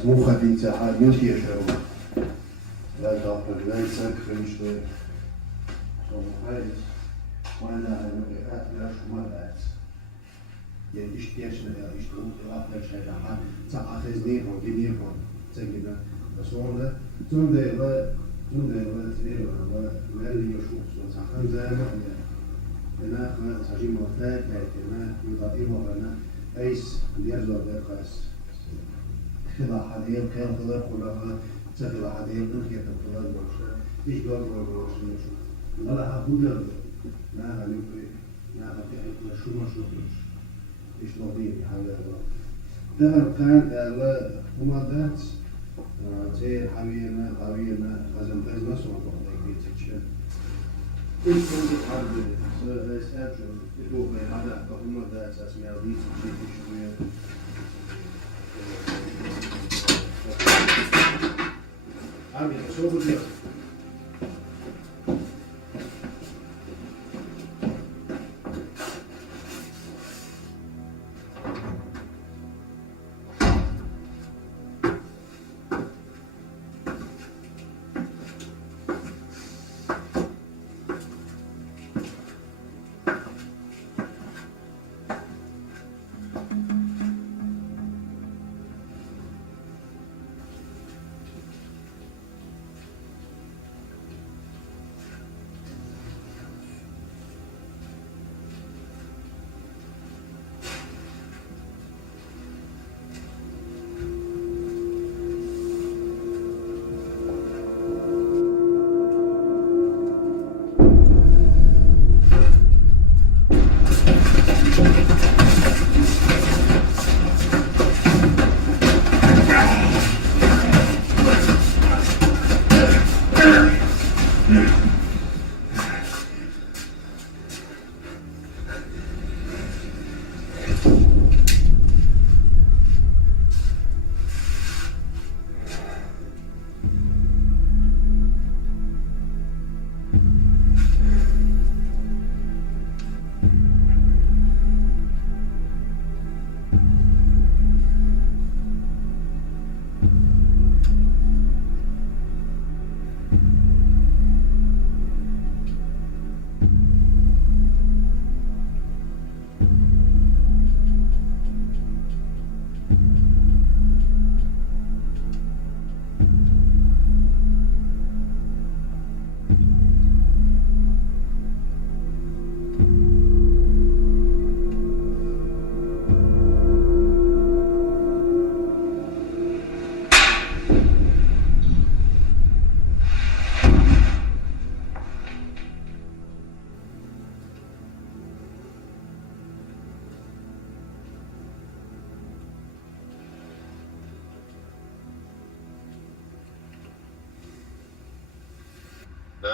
از مخدی تحریات یه شو لا تقبل ليس كفنشتي صوفيت وانا لا شو مالات يعني اشتياش لا اشتو اقدر شيء عن تاخذ نيفون دي نيفون تجينا بسوله تونده لا تريد ولا اللي يشوف صحن زي ما انا ساجي مرتاح كما يضيف ولا ايس يرجع بالقاس كذا حديم كان كذا كلها تكذا حديم نخيط كذا المرشة إيش دور المرشة نشوف لا هقول لا هنقول لا هتحكي شو مش إيش نظيم هذا ده كان لا هما ذات زي حبيبنا غزم غزم سوى بعض يتشين إيش كنت حابب سأجل يدوق هذا هما ذات أسماء دي تجي شوية عامل شو بدي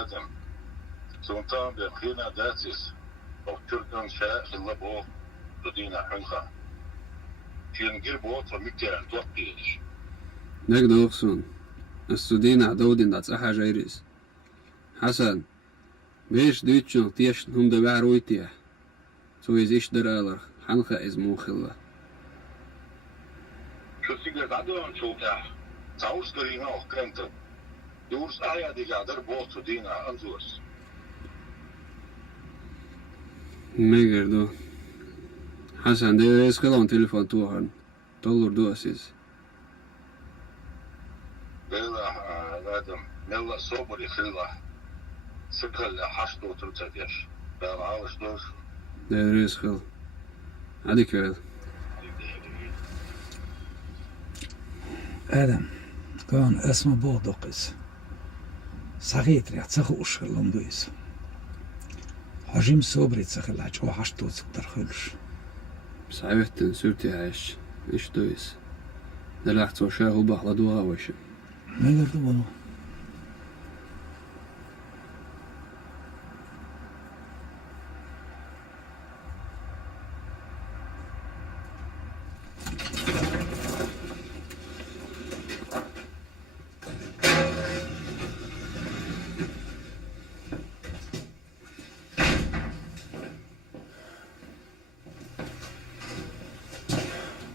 آدم سونتان بخينا داتس أو تركن شاء خلا بو تدينا حنخا تينجر بو تمكة توقيش نقد أخصون السودين عدودين داتس أحا جايريس حسن بيش ديتشن تيش هم دبع رويتيح سو يزيش درالر حنخا إزمو خلا شو سيجلت عدوان شوكاح تعوش قرينا وكنت دورس أعيا دي قادر بو تدينا أنزورس ميجر دو حسن دي اسكلون تليفون توهن طلور دو أسيس بيلا آدم ملا صوبر يخلا سكل حشدو ترتديش بيلا عاوش دوش دي ريس خل عديك ويل آدم كان اسمه بودقس صغير ريح تسخوش خلهم دويس حجم صبري تسخل عجوا حشتو تقدر خلش صعبت سورتي عايش إيش دويس دلعت وشاه وبحلى دوها وشم ما يقدر والله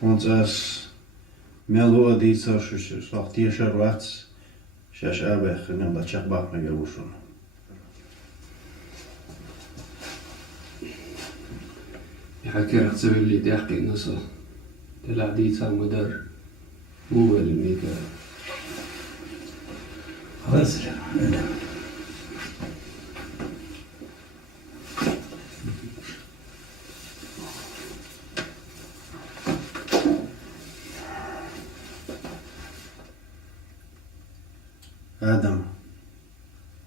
Want als Melo die zo slag die zo wat, zes weg en dat je bak met je woesten. يحكي رح تسوي لي تحكي نصا تلع ديتا مدر مو الميكا خلاص Adam,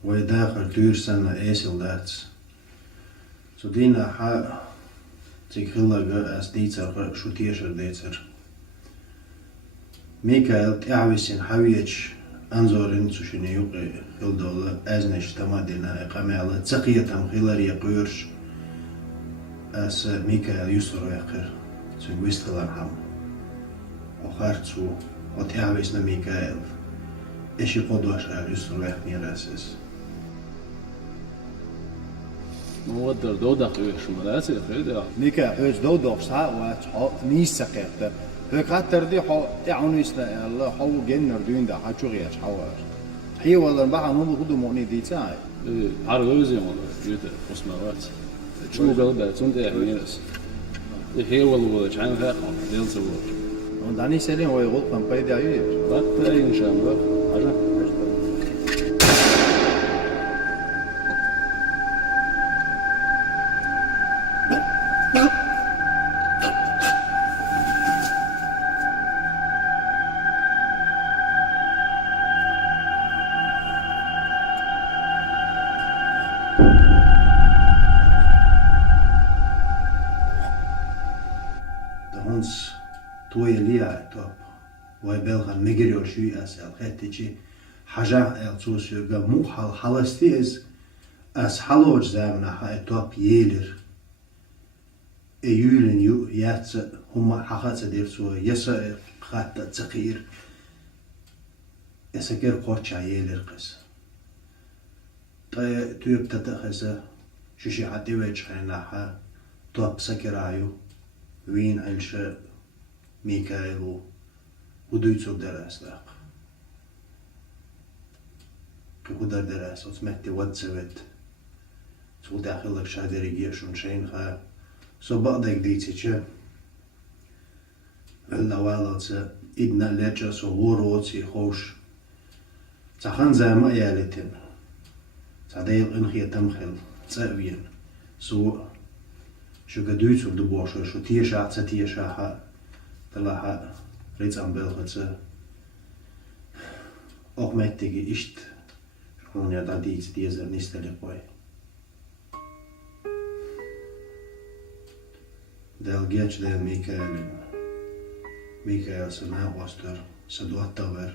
waar je dagen duur zijn naar ezel dat. Zo die na ha, zich gillige als dietser, shootier dietser. Mikael, تعويس حويج أنظرين سوشني يقي خلدولة أزنش تمادنا إقامة تسقية خلال يقيرش أس ميكاel يسر يقر سنويست خلالهم وخارتسو وتعويسنا ميكاel إيش يقودواش على يسر يقني راسس مودر دودا خير شو ملاسي خير ميكا حوج دودا ساعة نيس سقيت فكاتر دي حو تعونيسنا الله حو جنر دين ده حشو غياش حوار هي والله بقى نوم خدو موني دي تاعي عروزي والله جوته مسمارات شو قلبه تنت يعني هي والله شحال فاق ديال صور وداني سليم هو يغلط من بيد عيير بقى ان شاء الله حاجه توي ليا توب ويبلغ ميجريو شوي أسأل خدتي حاجة التوسيو جمو حلستيز أس حلوج زمنا حا توب يلر يولن يو يات هم حقات ديرسو يسا خات تقير يسكر قرشا يلر قس طيب توب تتخذ شوشي حتى وجهنا حا توب سكرايو وين عيش ميكايل ودويتسو درس لاق كودر درس وسمعتي واتسوت سو داخلك شادر يجيشون شين خا سو بعدك ديتيتش ولا والله إدنا لجا سو وروتي خوش تخن زي ما يالتن تعديل إنخي تمخل تسوين سو شو قدويتسو دبوشو شو تيشا تيشا تلاها ريت عم بلغت auch mächtige ist schon ja da dieser nächste Leboi del gech del Mikael سمع واستر سدوات تور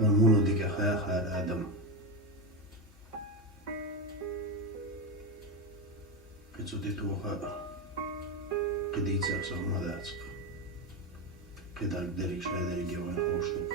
هون منو ديك خير آدم تتوقع قديتها صار مداتك قدر دريك شهادة يجيوان خوشوك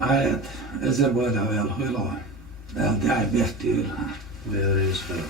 عاد إذا بولا ويا الخلا داعي بيحتي لها ويريس خير